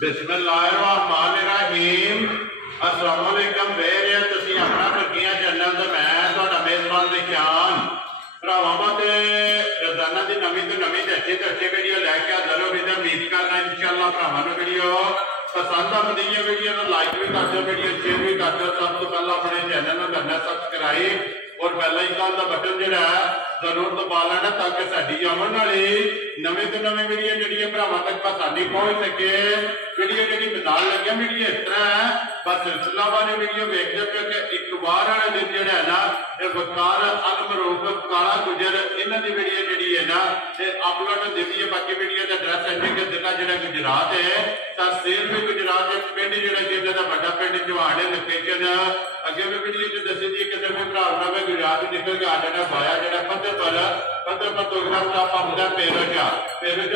बिस्मिल्लाहिर्रहमानिर्रहीम। अस्सलाम वालेकुम। वेरे तुसीं अपना सुर्खियां चैनल ते मैं तुहाडा मेज़बान ज़ीशान भरावां वास्ते रोज़ाना दी नवीं तो नवीं ते अच्छी वीडियो लैके हाज़र हो। उम्मीद करना इंशाअल्लाह भरावां नूं वीडियो पसंद आती है। वीडियो को लाइक भी कर दो, वीडियो शेयर भी कर दो। सब तो पहले अपने चैनल में करना सब्सक्राइब और बेल आइकन का बटन जो जरूर दबा लेना ताकि साडी आने वाली नवी तो नवी वीडियो जी भरावां तक आसानी पहुंच सके। वीडियो जी बताने लगे वीडियो इस तरह है, बस सिलसिला वाली वीडियो देखते पे कि एक बार वाले दिन जो है ना वकार फरूखत काला गुजर इन्हों की वीडियो जी है ना अपलोड दी है। बाकी वीडियो का एड्रैस है कि जिला जो गुजरात है तहसील भी गुजरात है, पिंड जो जिले का बड़ा पिंड चौहान लोकेशन अगे भी वीडियो च दसी दी किसी भी भरा में गुजरात निकल के आ जाना वाया जो पत्थर दोगरा पहुंचता पेरोजा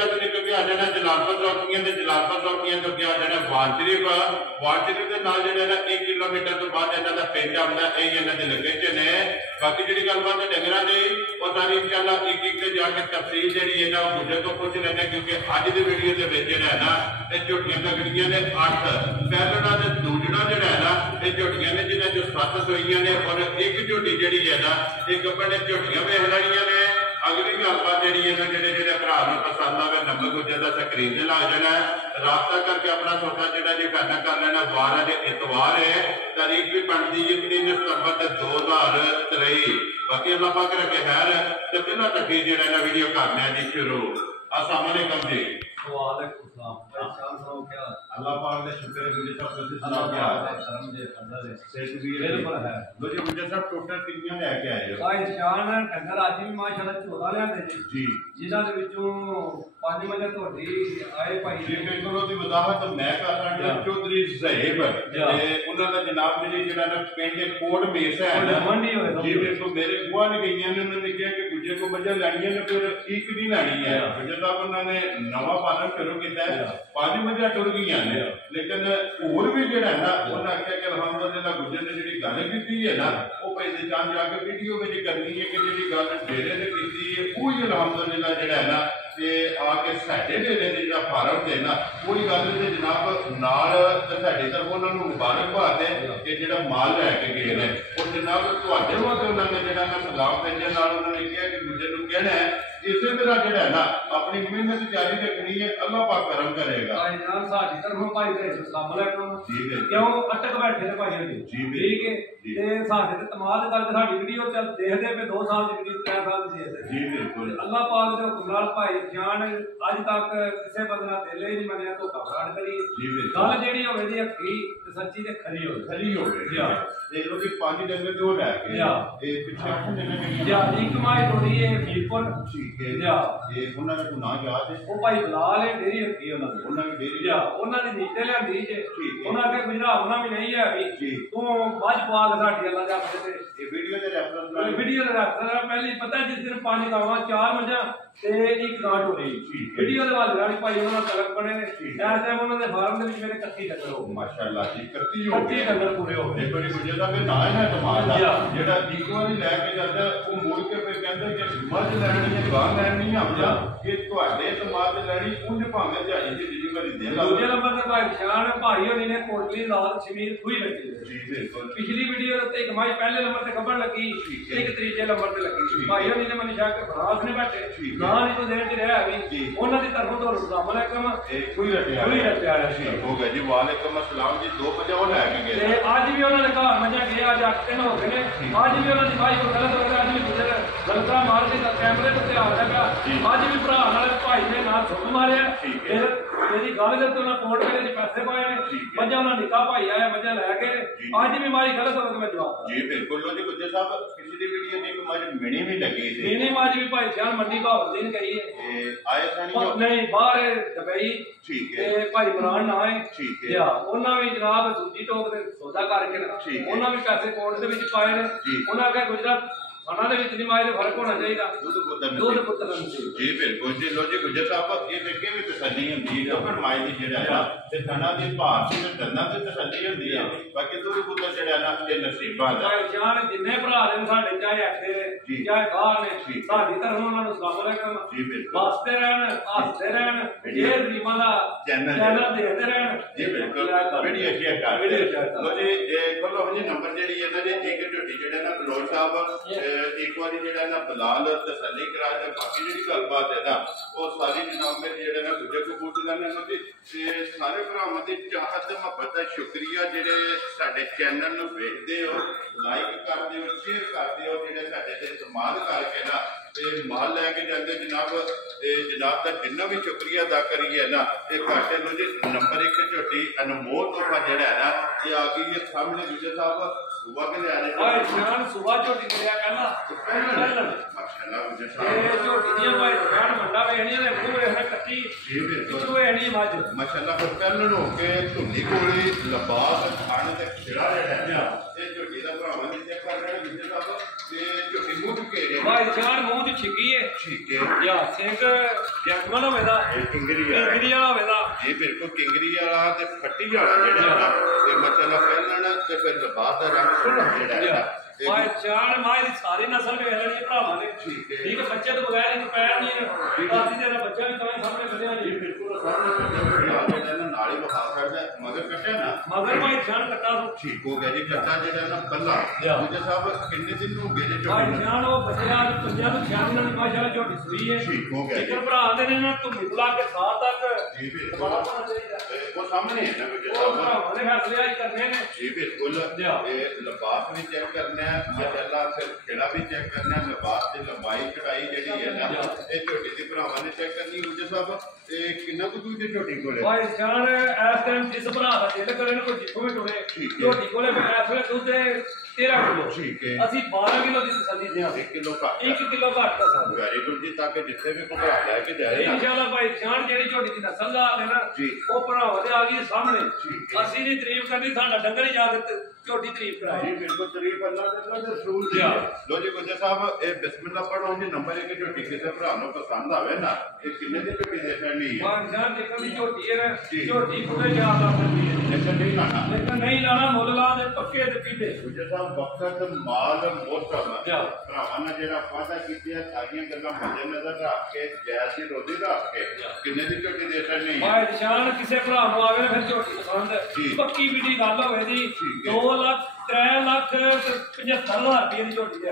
तो निकल के आ जाना जलालपुर चौकियां जलालपुर चौकियां तो क्या जाना वाल शरीफ के नाल जो 1 किलोमीटर तो बाद इन्हों का पिंड आता है। इन्हों की लोकेशन है। बाकी जी गलबात डंगर की वो सारी इंशाअल्लाह एक जाके तफसील जी है गुजर तो पूछ लेना, क्योंकि अज की वीडियो के है ना झोटियां तगड़ियां ने 8 पहलना दूजना जो है ना झोटियां ने जिन्हें जो 7 सोईयां ने और एक झोटी जी है ना एक अपने झोटियां वेख लैनियां ने। अगली गलबात जी है जो भरा पसंद आवे नंबर गुजर का स्क्रीन से लग जाना है। राबता करके अपना छोटा जो जी फायदा कर लेना। वार अज इतवार है, तारीख भी बनती है 3 सितंबर 2023। बाकी अल्लाह पाक रखे खैर तो बिना तकलीफ जो है वीडियो करने जी शुरू। अस्सलाम वालेकुम जी। वालेकुम सलाम। क्या अल्लाह पाक ने शुक्र है मुझे सब कुछ सुना क्या करम दे फजल है सेहत भी बिल्कुल है। लो जी मुझे सब टोटल कितनियां लेके आए हो? भाई शान डंगर आज भी माशाल्लाह 14 लियाते जी, जिन्हां दे विचों 5 महीने ਤੁਹਾਡੀ आए भाई जी। बिल्कुल ਉਹਦੀ ਵਜ਼ਾਹਤ ਮੈਂ ਕਰ ਰਿਹਾ ਚੌਧਰੀ ਜ਼ਹੀਬ ਤੇ ਉਹਨਾਂ ਦਾ ਜਨਾਬ ਜੀ ਜਿਹੜਾ ਨਾ ਪਿੰਡ ਕੋਟ ਮੇਸ ਹੈ ਨਾ ਮੰਡੀ ਹੋਏ ਜੀ। ਬਿਲਕੁਲ ਮੇਰੇ ਬੁਆ ਨੇ ਗਈਆਂ ਨੇ, ਉਹਨਾਂ ਨੇ ਕਿਹਾ ਕਿ ਗੁੱਜੇ ਕੋ ਮੱਝਾਂ ਲੈਣੀਆਂ ਨੇ ਫਿਰ ਇੱਕ ਨਹੀਂ ਲੈਣੀ ਹੈ। ਜਦੋਂ ਉਹਨਾਂ ਨੇ ਨਵਾਂ ਪਾਲਣ ਸ਼ੁਰੂ ਕੀਤਾ 5 ਮੱਝਾਂ ਟੁਰ ਗਈਆਂ ਨੇ, ਲੇਕਿਨ ਹੋਰ ਵੀ ਜਿਹੜਾ ਨਾ ਉਹਨਾਂ ਆਖਿਆ ਕਿ ਅਲਹਮਦੁਲਿਲਾ ਗੁੱਜਰ ਨੇ ਜਿਹੜੀ ਗੱਲ ਕੀਤੀ ਹੈ ਨਾ ਉਹ ਪੈਸੇ ਚਾਹ ਜਾ ਕੇ ਵੀਡੀਓ ਵਿੱਚ ਕਰਨੀ ਹੈ ਕਿ ਜਿਹੜੀ ਗੱਲ ਡੇਰੇ ਨੇ ਕੀਤੀ ਹੈ ਉਹ ਹੀ ਅਲਹਮਦੁਲਿਲਾ ਜਿਹੜਾ ਹੈ ਨਾ ਤੇ ਆ ਕੇ ਸਾਡੇ ਡੇਰੇ ਦੇ ਜਿਹੜਾ ਫਾਰਮ ਤੇ ਨਾ ਕੋਈ ਗੱਲ ਤੇ ਜਨਾਬ ਨਾਲ ਸਾਡੇ ਤਰਫੋਂ ਉਹਨਾਂ ਨੂੰ ਮੁਬਾਰਕਬਾਦ ਹੈ ਕਿ ਜਿਹੜਾ ਮਾਲ ਲੈ ਕੇ ਗਏ ਨੇ। ਉਹ ਜਨਾਬ ਤੁਹਾਡੇ ਵਾਸਤੇ ਉਹਨਾਂ ਨੇ ਜਿਹੜਾ ਮੈਂ ਸਲਾਮ ਭੇਜਣ ਨਾਲ ਉਹਨਾਂ ਨੇ ਕਿਹਾ ਕਿ ਮੁੰਡੇ ਨੂੰ ਕਹਿਣਾ ਹੈ ਇਸੇ ਤਰ੍ਹਾਂ ਜਿਹੜਾ ਨਾ ਆਪਣੀ ਮਿਹਨਤ ਜਾਰੀ ਰੱਖਣੀ ਹੈ, ਅੱਲਾਹ ਪਾਕ ਕਰਮ ਕਰੇਗਾ। ਭਾਈ ਜਾਨ ਸਾਡੀ ਤਰਫੋਂ ਭਾਈ ਤੇ ਸਲਾਮ ਅਲੈਕੁਮ ਠੀਕ ਹੈ। ਕਿਉਂ ਅਟਕ ਬੈਠੇ ਨੇ ਭਾਈ ਜੀ ਠੀਕ ਹੈ ਤੇ ਸਾਡੇ ਤੇ ਤਮਾਦ ਕਰਕੇ ਸਾਡੀ ਵੀਡੀਓ ਚੱਲ ਦੇਖਦੇ ਪਏ 2 ਸਾਲ ਦੀ ਵੀਡੀਓ 3 ਸਾਲ ਦੀ ਦੇਖਦੇ ਜੀ। ਬਿਲਕੁਲ ਅੱਲਾਹ ਪਾਕ ਦੇ ਹੁਕਮ ਨਾਲ ਭਾਈ ਜਾਨ ਅੱਜ ਤੱਕ ਕਿਸੇ ਬੰਦੇ ਨਾਲ ਦਿਲ ਹੀ ਨਹੀਂ ਮੰਨਿਆ ਧੋਖਾ ਫਰਾਡ ਕਰੀ ਗੱਲ ਜਿਹੜੀ ਹੋਵੇ ਦੀ ਹੱਕੀ ਤੇ ਸੱਚੀ ਤੇ ਖਰੀ ਹੋਵੇ ਜੀ। ਦੇਖ ਲਓ ਕਿ 5 ਡੰਗਰ ਜੋ ਲੈ ਕੇ ਇਹ ਪਿੱਛੇ ਹੁੰਦੇ ਨੇ ਜੀ ਇੱਕ ਮਾਈ ਥੋੜੀ ਇਹ ਵੀਰਪੁਰ ਠੀਕ ਹੈ ਜੀ। ਇਹ ਉਹਨਾਂ ਦਾ ਨਾਂ ਯਾਦ ਹੈ? ਉਹ ਭਾਈ ਬਲਾਲ ਹੈ ਡੇਰੀ ਰੱਖੀ ਉਹਨਾਂ ਦੀ ਡੇਰੀ ਜੀ। ਉਹਨਾਂ ਦੀ ਨੀਚੇ ਲਿਆਂਦੀ ਜੇ ਠੀਕ ਹੈ। ਉਹਨਾਂ ਕੇ ਗੁਜਰਾ ਉਹਨਾਂ ਵੀ ਨਹੀਂ ਹੈ ਵੀ ਤੂੰ ਮੱਝ ਪਾ ਕੇ ਸਾਡੀ ਅੱਲਾ ਜਾ ਤੇ ਇਹ ਵੀਡੀਓ ਦੇ ਰੈਫਰੈਂਸ ਨਾਲ ਵੀਡੀਓ ਦਾ ਰੈਫਰੈਂਸ ਪਹਿਲੀ ਪਤਾ ਜਿਸ ਦਿਨ 5 ਗਾਵਾਂ 4 ਮੱਝਾਂ ਤੇ ਇੱਕ ਗਾਂ ਟੋਰੀ ਵੀਡੀਓ ਦੇ ਵਾਲੇ ਰਾਣੀ ਭਾਈ ਉਹਨਾਂ ਤਲਕ ਬਣੇ ਨੇ। ਇਸ ਟਾਈਮ ਉਹਨਾਂ ਦੇ ਫਾਰਮ ਦੇ ਵਿੱਚ ਮੇਰੇ 31 ਡੰਗਰ ਹੋ ਮਾਸ਼ਾਅੱਲਾ ਜੀ 31 ਡੰਗਰ ਪੂਰੇ ਹੋ ਗਏ। ਦੇਖੋ ਜੀ ਗੁਜਰ ਦਾ ਵੀ ਨਾਂ ਹੈ ਤਮਾਮ ਦਾ ਜਿਹੜਾ ਇੱਕ ਵਾਰੀ ਲੈ ਕੇ ਜਾਂਦਾ ਉਹ ਮੁੜ ਕੇ ਫਿਰ ਕਹਿੰਦਾ ਕਿ ਮੱਝ ਲੈਣੀ ਹੈ ਗਾਂ ਲੈਣੀ ਹੈ ਜਾਂ ਕਿ ਤੁਹਾਡੇ ਤਮਾਮ ਲੈਣੀ ਉਂਝ ਭਾਵੇਂ ਦਿਹਾੜੀ ਦੀ ਜਿਹੜੀ ਵਾਰੀ ਦੇ ਲਾ। ਦੂਜੇ ਨੰਬਰ ਤੇ ਭਾਈ ਸ਼ਾਨ ਭਾਈ ਹੋਣੀ ਨੇ ਕੋਟਲੀ ਲਾਲ ਸ਼ਮੀਰ ਖੂਹੀ ਲੱਗੀ ਜੀ। ਬਿਲਕੁਲ ਪਿਛਲੀ ਵੀਡੀਓ ਤੇ ਇੱਕ ਮਾਈ ਪਹਿਲੇ ਨੰਬਰ ਤੇ ਖਬਰ ਲੱਗੀ, ਇੱਕ ਤੀਜੇ ਨੰਬਰ ਤੇ ਲੱਗੀ। ਭਾਈ ਹੋਣੀ ਨੇ ਮੈਨੂੰ ਜਾ ਕੇ ਫਰਾਸ ਨੇ ਬੈਠੇ ਗਾਂ ਨਹੀਂ ਤੋਂ ਦੇਰ ਚ ਰਿਹਾ ਵੀ ਉਹਨਾਂ ਦੀ ਤਰਫੋਂ ਤੁਹਾਨੂੰ ਸਲਾਮ ਅਲੈਕਮ ਕੋਈ ਰੱਟਿਆ ਸੀ ਹੋ ਗਿਆ ਜੀ। ਵਾਲੇਕੁਮ ਅਸਲਾਮ ਜੀ। 2 ਵਜੇ ਉਹ ਲੈ ਕੇ ਗਏ ਤੇ ਅੱਜ ਵੀ ਉਹਨਾਂ ਨੇ ਘਰ ਮੱਝਾਂ ਗਏ ਅੱਜ 8 ਦਿਨ ਹੋ ਗਏ ਨੇ। ਅੱਜ ਵੀ ਉਹਨਾਂ ਦੀ ਭਾਈ ਕੋਲ ਗਲਤ ਹੋ ਗਿਆ, ਅੱਜ ਵੀ ਗੁਜਰ ਗਲਤਾਂ ਮਾਰ ਕੇ ਕੈਮਰੇ ਤੇ ਆ ਰਿਹਾ ਪਿਆ। ਅੱਜ ਵੀ ਭਰਾ ਨਾਲ ਭਾਈ ਨੇ ਨਾਲ ਸੁੱਕ ਮਾਰਿਆ। ਫਿਰ ਇਹਦੀ ਗੱਲ ਜਦ ਉਹਨਾਂ ਕੋਰਟ ਮੇਰੇ ਚ ਪੈਸੇ ਪਾਏ ਨੇ ਮੱਝਾਂ ਉਹਨਾਂ ਨਿੱਕਾ ਭਾਈ ਆਇਆ ਮੱਝਾਂ ਲੈ ਕੇ ਅੱਜ ਵੀ ਮਾਰੀ ਗਲਤ ਹੋ ਕੇ ਮੈਂ ਜਵਾਬ ਜੀ। ਬਿਲਕੁਲ ਲੋ ਜੀ ਗੁਜਰ ਸਾਹਿਬ ਪਿਛਲੀ ਵੀਡੀਓ ਦੀ ਇੱਕ ਮੱਝ ਮਿਣੀ ਵੀ ਲੱਗੀ ਸੀ। ਮਿਣੀ ਮੱਝ ਵੀ ਭਾਈ ਸ਼ਾਨ ਮੰਡੀ ਭਾਵ ਦਿਨ ਗਈ ਹੈ ਆਏ ਸਾਨੀ ਨਹੀਂ ਬਾਹਰ ਦੁਬਈ ਠੀਕ ਹੈ। ਤੇ ਭਾਈ ਇਮਰਾਨ ਨਾ ਹੈ ਠੀਕ ਹੈ। ਉਹਨਾਂ ਵੀ ਜਨਾਬ ਦੂਜੀ ਟੋਕ ਦੇ ਸੌਦਾ ਕਰਕੇ ਉਹਨਾਂ ਵੀ ਪੈਸੇ ਕੋਰਟ ਦੇ ਵਿੱਚ ਪਾਏ ਨੇ। ਉਹਨਾਂ ਆਖਿਆ ਗੁਜਰਾਤ ਖਾਣਾ ਦੇ ਵਿੱਚ ਨਿਮਾਜ਼ ਦਾ ਫਰਕ ਹੋਣਾ ਚਾਹੀਦਾ ਦੁੱਧ ਪੁੱਤਰ ਨਸੀਬ ਜੀ ਬਿਲਕੁਲ ਜੀ ਲੋ ਜੀ ਗੁੱਜਰ ਸਾਹਿਬ ਇਹ ਦੇਖੇ ਵੀ ਤਸੱਲੀ ਹੁੰਦੀ ਹੈ ਪਰ ਮਾਈ ਦੀ ਜਿਹੜਾ ਆ ਤੇ ਖਾਣਾ ਦੀ ਭਾਰ ਦੀ ਦੰਦਾਂ ਤੇ ਤਸੱਲੀ ਹੁੰਦੀ ਆ ਬਾਕੀ ਦੁੱਧ ਪੁੱਤਰ ਜਿਹੜਾ ਨਾ ਇਹ ਨਸੀਬਾਂ ਦਾ ਜਾਨ ਜਿੰਨੇ ਭਰਾ ਨੇ ਸਾਡੇ ਚਾਹੇ ਇੱਥੇ ਨੇ ਚਾਹੇ ਬਾਹਰ ਨੇ ਸਾਡੀ ਤਰਫੋਂ ਉਹਨਾਂ ਨੂੰ ਸਲਾਮ ਅਲੈਕਮ ਜੀ ਬਿਲਕੁਲ ਹੱਸਦੇ ਰਹਿਣ ਇਹ ਰੀਮਾ ਦਾ ਚੈਨਲ ਦੇਖਦੇ ਰਹਿਣ ਜੀ ਬਿਲਕੁਲ ਵੀਡੀਓ ਸ਼ੇਅਰ ਕਰ ਲੋ ਜੀ ਇਹ ਖੋਲੋ ਜੀ ਨੰਬਰ ਜਿਹੜੀ ਇਹਨਾਂ ਦੇ ਇੱਕ ਝੋਟੀ ਜਿਹੜਾ ਨਾ ਬਲੋਰ ਸਾਹਿਬ ਇੱਕ ਵਾਰੀ ਜਿਹੜਾ ਨਾ ਬਲਾਲ ਤਸੱਲੀ ਕਰਾ ਤੇ ਬਾਕੀ ਜਿਹੜੀ ਗੱਲਬਾਤ ਹੈ ਨਾ ਉਹ ਸਾਰੀ ਜਨਾਬ ਮੇਰੇ ਜਿਹੜੇ ਨਾ ਗੁੱਜਰ ਕਪੂਰਥਲਾ ਨੇ ਉਹਨਾਂ ਦੀ ਤੇ ਸਾਰੇ ਭਰਾਵਾਂ ਦੀ ਚਾਹਤ ਤੇ ਮੁਹੱਬਤ ਦਾ ਸ਼ੁਕਰੀਆ ਜਿਹੜੇ ਸਾਡੇ ਚੈਨਲ ਨੂੰ ਵੇਖਦੇ ਹੋ ਲਾਈਕ ਕਰਦੇ ਹੋ ਸ਼ੇਅਰ ਕਰਦੇ ਹੋ ਜਿਹੜੇ ਸਾਡੇ ਤੇ ਇਤਮਾਦ ਕਰਕੇ ਨਾ ਤੇ ਮਾਲ ਲੈ ਕੇ ਜਾਂਦੇ ਜਨਾਬ ਤੇ ਜਨਾਬ ਦਾ ਜਿੰਨਾ ਵੀ ਸ਼ੁਕਰੀਆ ਅਦਾ ਕਰੀਏ ਨਾ ਤੇ ਘਾਟੇ ਨੂੰ ਜੀ ਨੰਬਰ 1 ਝੋਟੀ ਅਨਮੋਲ ਤੋਹਫਾ ਜਿਹੜਾ ਹੈ ਨਾ ਇਹ ਆ ਗਈ ਹੈ ਸਾਹਮਣੇ ਗੁੱਜਰ ਸਾਹਿਬ ਸੁਬਾ ਕੇ ਲਿਆ ਰਹੇ ਭਾਈ ਜਾਨ ਸੁਬਾ ਝੋਟੀ ਲਿਆ ਪਹਿਲਾਂ ਮਾਸ਼ਾਅੱਲਾ ਗੁੱਜਰ ਸਾਹਿਬ ਇਹ ਝੋਟੀ ਦੀਆਂ ਭਾਈ ਜਾਨ ਮੰਡਾ ਵੇਖਣੀਆਂ ਨੇ ਮੂੰਹ ਵੇਖਣਾ ਕੱਟੀ ਜੀ ਬਿਲਕੁਲ ਉਹ ਵੇਖਣੀ ਮੱਝ ਮਾਸ਼ਾਅੱਲਾ ਪਰ ਪਹਿਲਾਂ ਹੋ ਕੇ ਧੁੰਨੀ ਕੋਲੇ ਲਬਾਸ ਖਾਣ ਤੇ ਖਿੜਾ ਰਿਹਾ ਇਹ ਝੋਟੀ ਦਾ ਭਰਾਵਾਂ ਦੀ ਚੈੱਕ ਕਰ ਰਹੇ ਗੁੱਜਰ ਸਾਹਿਬ ਤੇ ਝੋਟੀ ਮੂੰਹ ਕੇ ਰਿਹਾ ਭਾਈ ਜਾਨ ਮੂੰਹ ਦੀ ਛਿੱਕੀ ਹੈ ਠੀਕ ਹੈ ਯਾ ਸਿੰਘ ਜੈਕਮਨ ਹੋਵੇਦਾ ਇਹ ਕਿੰਗਰੀ ਵਾਲਾ ਹੋਵੇਦਾ ਇਹ ਬਿਲਕੁਲ ਕਿੰਗਰੀ ਵਾਲਾ ਤੇ ਫੱਟੀ ਵਾਲਾ ਜਿਹੜਾ ਹੈ ਤੇ ਮਾਸ਼ਾਅੱਲਾ ਪਹਿਲਾਂ ਤੇ ਫਿਰ ਲਬਾਸ ਦਾ ਰੰਗ ਸੋਹਣਾ ਜਿਹੜਾ ਹੈ ਭਾਈ ਜਾਨ ਮਾਈ ਦੀ ਸਾਰੀ ਨਸਲ ਵੇਖ ਲੈਣੀ ਭਰਾਵਾਂ ਨੇ ਠੀਕ ਹੈ ਬੱਚੇ ਤੋਂ ਬਗੈਰ ਇੱਕ ਪੈਰ ਨਹੀਂ ਬਾਕੀ ਜਿਹੜਾ ਬੱਚਾ ਵੀ ਤਾਂ ਸਾਹਮਣੇ ਖੜਿਆ ਜੀ ਬਿਲਕੁਲ ਸਾਹਮਣੇ ਜਿਹੜਾ ਨਾਲ ਹੀ ਵਿਖਾ ਸਕਦਾ ਮਗਰ ਕੱਟਿਆ ਨਾ ਮਗਰ ਭਾਈ ਜਾਨ ਕੱਟਾ ਠੀਕ ਹੋ ਗਿਆ ਜੀ ਕੱਟਾ ਜਿਹੜਾ ਨਾ ਕੱਲਾ ਦੂਜੇ ਸਾਹਿਬ ਕਿੰਨੇ ਦਿਨ ਹੋ ਗਏ ਜੀ ਭਾਈ ਜਾਨ ਉਹ ਬੱਚਿਆਂ ਪੰਜਾਂ ਤੋਂ 6 ਦਿਨਾਂ ਦੀ ਮਾਸ਼ਾਅੱਲਾ ਝੋਟੀ ਸੂਈ ਹੈ ਠੀਕ ਹੋ ਗਿਆ ਇੱਕ ਭਰਾ ਦੇ ਨੇ ਨਾ ਧੁੰਮੀ ਬੁਲਾ ਕੇ ਸਾਹ ਤੱਕ ਜੀ ਬਿਲਕੁਲ ਉਹ ਸਾਹਮਣੇ ਹੈ ਨਾ ਵੀਡੀਓ ਸਾਹਿਬ ਭਰਾਵਾਂ ਨੇ ਫੈਸਲੇ ਅੱਜ ਕਰਨੇ ਨੇ ਜੀ ਬਿਲਕੁਲ ਇਹ ਲਬਾਸ ਵੀ ਚੈੱਕ ਕਰਨਾ ਹੈ ਮਾਸ਼ਾਅੱਲਾ ਫਿਰ ਖੇੜਾ ਵੀ ਚੈੱਕ ਕਰਨਾ ਹੈ ਲਬਾਸ ਦੀ ਲੰਬਾਈ ਚੜਾਈ ਜਿਹੜੀ ਹੈ ਨਾ ਇਹ ਝੋਟੀ ਦੀ ਭਰਾਵਾਂ ਨੇ ਚੈੱਕ ਕਰਨੀ ਦੂਜੇ ਸਾਹਿਬ ਤੇ ਕਿੰਨਾ ਕੁ ਦੂਰ ਦੀ ਝੋਟੀ ਕੋਲੇ ਭਾਈ ਜਾਨ ਇਸ ਟਾਈਮ ਜਿਸ ਭਰਾ ਦਾ ਦਿਲ ਕਰੇ ਨਾ ਕੋਈ ਜਿੱਥੋਂ ਵੀ ਟੁਰੇ ਝੋਟੀ ਕੋਲੇ ਇਸ ਵੇਲੇ ਦੁੱਧ 13 ਕਿਲੋ ਠੀਕ ਹੈ ਅਸੀਂ 12 ਕਿਲੋ ਦੀ ਤਸੱਲੀ ਦਿਆਂ 1 ਕਿਲੋ ਘੱਟ 1 ਕਿਲੋ ਘੱਟ ਦਾ ਸਾਨੂੰ ਵੈਰੀ ਗੁੱਡ ਜੀ ਤਾਂ ਕਿ ਜਿੱਥੇ ਵੀ ਭਰਾ ਲੈ ਕੇ ਜਾਏ ਇਨਸ਼ਾਅੱਲਾ ਭਾਈ ਜਾਨ ਜਿਹੜੀ ਝੋਟੀ ਦੀ ਨਸਲ ਦਾ ਹੈ ਨਾ ਉਹ ਭਰਾਵਾਂ ਦੇ ਆ ਗਈ ਸਾਹਮਣੇ ਅਸੀਂ ਨਹੀਂ ਤਾਰੀਫ ਕਰਨੀ ਸਾਡਾ ਡੰਗਰ ਹੀ ਜਾ ਕੇ ਝੋਟੀ ਤਾਰੀਫ ਕਰਾਏ ਜੀ ਬਿਲਕੁਲ ਤਾਰੀਫ ਅੱਲਾਹ ਦੇ ਰਸੂਲ ਦੀ ਲੋ ਜੀ ਗੁੱਜਰ ਸਾਹਿਬ ਇਹ ਬਿਸਮਿਲ੍ਲਾ ਪੜੋ ਜੀ ਨੰਬਰ 1 ਝੋਟੀ ਕਿਸੇ ਭਰਾ ਨੂੰ ਪਸੰਦ ਆਵੇ ਨਾ ਇਹ ਕਿੰਨੇ ਦੀ ਝੋਟੀ ਦੇਖਣੀ ਹੈ ਮਾਨ ਜਾਨ ਦੇਖਣ ਦੀ ਝੋਟੀ ਹੈ ਝੋਟੀ ਪੂਰੇ 4 ਲੱਖ ਰੁਪਏ ਲੇਕਿਨ ਨਹੀਂ ਲਾਣਾ ਲੇਕਿਨ ਨਹੀਂ ਲਾਣਾ ਮੁੱਲ ਲਾ ਦੇ ਪੱਕੇ ਤੇ ਪੀਲੇ ਗੁੱਜਰ ਸਾਹਿਬ ਵਕਤ ਮਾਲ ਮੌਸਮ ਭਰਾਵਾਂ ਨੇ ਜਿਹੜਾ ਵਾਅਦਾ ਕੀਤਾ ਸਾਰੀਆਂ ਗੱਲਾਂ ਮੱਦੇ ਨਜ਼ਰ ਰੱਖ ਕੇ ਜਾਇਜ਼ ਦੀ ਰੋਜ਼ੀ ਰੱਖ ਕੇ ਕਿੰਨੇ ਦੀ ਝੋਟੀ ਦੇਖਣੀ ਹੈ ਭਾਈ ਨਿਸ਼ਾਨ ਕਿਸੇ ਭਰਾ ਨੂੰ ਆਵੇ ਫਿਰ ਝੋਟੀ ਪਸੰਦ ਪੱਕੀ ਵੀਡੀ ਗੱਲ ਹੋਵੇ ਜੀ 2 ਲੱਖ 3 ਲੱਖ 75,000 ਰੁਪਏ ਦੀ ਝੋਟੀ ਦੇ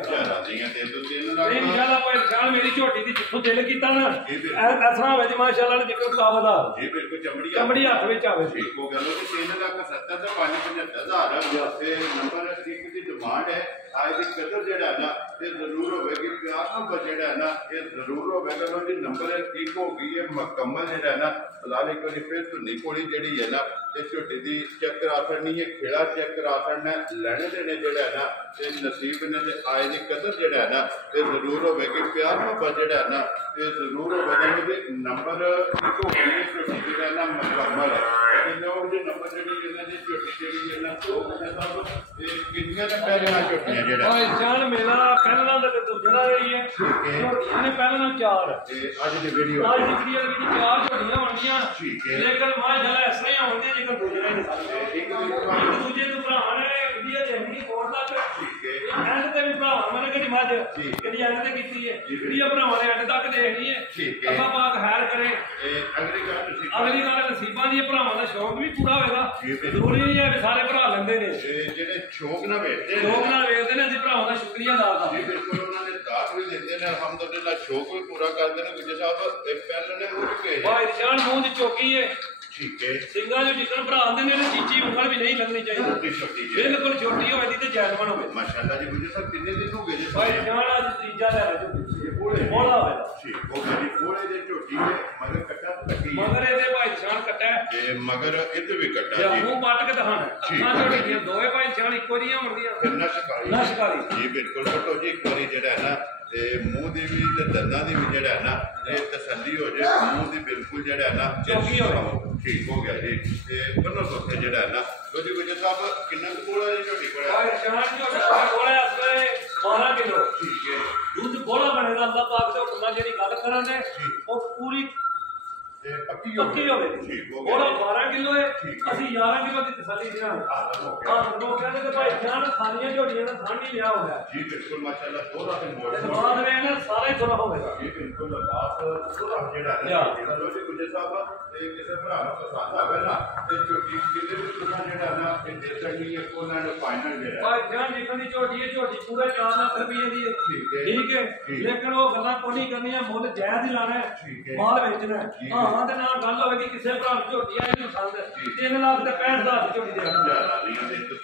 ਇਨਸ਼ਾਅੱਲਾ ਭਾਈ ਨਿਸ਼ਾਨ ਮੇਰੀ ਝੋਟੀ ਦੀ ਜਿੱਥੋਂ ਦਿਲ ਕੀਤਾ ਨਾ ਐਸਾ ਹੋਵੇ ਜੀ ਮਾਸ਼ਾਅੱਲਾ ਨੇ ਜਿੱਕੋ ਕਾਬਦਾ ਜੀ ਬਿਲਕੁਲ ਚਮੜੀ ਹੱਥ ਵਿੱਚ ਆਵੇ ਠੀਕ ਹੋ ਗਿਆ ਲੋ 3 ਲੱਖ 70 ਤੇ 5,75,000 ਤੇ ਨੰਬਰ 1 ਦੀ ਡਿਮਾਂਡ ਹੈ आज की कदर जड़ा ना ये जरूर होगी प्यार ना जड़ा ना ये जरूर होगा लो जी नंबर ठीक हो गई है मुकम्मल जड़ा ना फिलहाल एक बार फिर धुनी कोड़ी जड़ी है ना ये झोटी की चेक करा छड़नी है खेड़ा चेक करा छड़ना लैने देने जड़ा है ना ये नसीब ने आए की कदर जड़ा है ना ये जरूर होगी प्यार मुहब्बत जड़ा है ना ये जरूर होगा नंबर ठीक हो गई है झोटी जड़ा ना मुकम्मल है नंबर जी झोटी जी ना कितने पहले झोटियां भाई जान मेरा पहला ते दूजना रही है झोटियां ने पहला 4 आज की वीडियो में 4 झोटियां होंदियां लेकिन माशाअल्लाह ऐसा ही होंदे जिकर दूजना नहीं सकते एक दूजे तो भरा ने वीडियो देखनी कोट तक ठीक है एंड ते भी भरा मैंने कड़ी मज कड़ी एंड ते कीती है वीडियो भरावां ने एंड तक देखनी है ठीक है अल्लाह पाक खैर करे अगली गल नसीबां दी भरावां दा शौक भी पूरा होएगा जरूरी नहीं है सारे भरा लेंदे ने जेडे शौक ना वेखदे ਨੇ ਅਸੀਂ ਭਰਾਵਾਂ ਦਾ ਸ਼ੁਕਰੀਆ ਅਦਾ ਕਰਦੇ ਜੀ ਬਿਲਕੁਲ ਉਹਨਾਂ ਨੇ ਦਾਤ ਵੀ ਦਿੰਦੇ ਨੇ ਅਲਹਮਦੁਲਿਲਾ ਸ਼ੌਕ ਵੀ ਪੂਰਾ ਕਰਦੇ ਨੇ ਗੁੱਜਰ ਸਾਹਿਬ ਇਹ ਪਹਿਲੇ ਨੇ ਉਹ ਕੇ ਭਾਈ ਜਾਨ ਮੂੰਹ ਦੀ ਚੌਕੀ ਹੈ ਠੀਕ ਹੈ ਸਿੰਘਾਂ ਜੋ ਜਿੱਕਣ ਭਰਾ ਆਂਦੇ ਨੇ ਚੀਚੀ ਉਂਗਲ ਵੀ ਨਹੀਂ ਲੱਗਣੀ ਚਾਹੀਦੀ ਛੋਟੀ ਬਿਲਕੁਲ ਛੋਟੀ ਹੋਵੇ ਤੇ ਜੈਨਮਨ ਹੋਵੇ ਮਾਸ਼ਾਅੱਲਾ ਜੀ ਗੁੱਜਰ ਸਾਹਿਬ ਕਿੰਨੇ ਦਿਨ ਹੋ ਗਏ ਜੀ ਭਾਈ ਜਾਨ ਅੱਜ ਤੀਜਾ ਲੈ ਝੋਟੀ ਕੋਲੇ ਬੋਲਾ ਹੋਵੇ ਠੀਕ ਉਹ ਜੀ ਕੋਲੇ ਦੇ ਝੋਟੀ ਹੈ ਮਗਰ ਕੱਟਾ ਲੱਗੀ ਮਗਰ ਇਹਦੇ ਭਾਈ ਜਾਨ ਕੱਟਾ ਤੇ ਮਗਰ ਇਹਦੇ ਵੀ ਕੱਟਾ ਜੀ ਮੂੰਹ ਪੱਟ ਕੇ ਦਿਖਾਣਾ ਅੱਖਾਂ ਝੋਟੀਆਂ ਦੋਵੇਂ ਭਾਈ ਜਾਨ ਇੱਕੋ ਜੀਆਂ ਹੁੰਦੀਆਂ ਨਸ਼ਕਾਰੀ ਜੀ ਬਿਲਕੁਲ ਫਟੋ ਜੀ ਇੱਕ ਵਾਰੀ ਜਿਹੜਾ ਹੈ ਨਾ ਤੇ ਮੂੰਹ ਦੀ ਵੀ ਤੇ ਦੰਦਾਂ ਦੀ ਵੀ ਜਿਹੜਾ ਹੈ ਨਾ ਇਹ ਤਸੱਲੀ ਹੋ ਜਾਏ ਮੂੰਹ ਦੀ ਬਿਲਕੁਲ ਜਿਹੜਾ ਹੈ ਨਾ ਚੌਕੀ ਹੋ ਠੀਕ ਹੋ ਗਿਆ ਜੀ ਤੇ ਬੰਨੋ ਸੋਥੇ ਜਿਹੜਾ ਹੈ ਨਾ ਉਹਦੀ ਵਜ੍ਹਾ ਸਾਹਿਬ ਕਿੰਨਾ ਕੋਲਾ ਜੀ ਝੋਟੀ ਕੋਲਾ ਭਾਈ ਜਾਨ ਝੋਟੀ ਕੋਲੇ ਅਸਲੇ 12 किलो ठीक है दूध बोला बनेगा अल्लाह पाक से हुक्म जेडी गल करांगे वो पूरी पक्की हो गई बोला 12 किलो है असि 11 किलो की तसल्ली देना हां लोग कहते कि भाई जान खानियां झोटियां दा धान ही लिया होगा जी बिल्कुल माशाल्लाह थोड़ा से मोड़ बाद में ना सारा ही थोड़ा होगा जी बिल्कुल बात थोड़ा जेड़ा है लो जी गुजर साहब किसी भरा ਨੂੰ ਪਸੰਦ ਆਵੇ ਨਾ ਤੇ ਝੋਟੀ ਕਿਤੇ ਵੀ ਤੁਸੀਂ ਜਿਹੜਾ ਨਾ ਇਹ ਦੇ ਸਕਦੀ ਹੈ ਉਹਨਾਂ ਨੂੰ ਫਾਈਨਲ ਜਿਹੜਾ ਭਾਈ ਜਾਨ ਜਿੱਦਾਂ ਦੀ ਝੋਟੀ ਹੈ ਝੋਟੀ ਪੂਰਾ 4 ਲੱਖ ਰੁਪਏ ਦੀ ਹੈ ਠੀਕ ਹੈ ਲੇਕਿਨ ਉਹ ਗੱਲਾਂ ਕੋਈ ਨਹੀਂ ਕਰਨੀਆਂ ਮੁੱਲ ਜਾਇਜ਼ ਹੀ ਲਾਣਾ ਹੈ ਮਾਲ ਵੇਚਣਾ ਹੈ ਹਾਂ ਤੇ ਨਾਲ ਗੱਲ ਹੋਵੇ ਕਿ ਕਿਸੇ ਭਰਾ ਨੂੰ ਝੋਟੀ ਆਏ ਨੂੰ ਪਸੰਦ 3 ਲੱਖ ਤੇ 65000 ਦੀ ਝੋਟੀ ਦੇ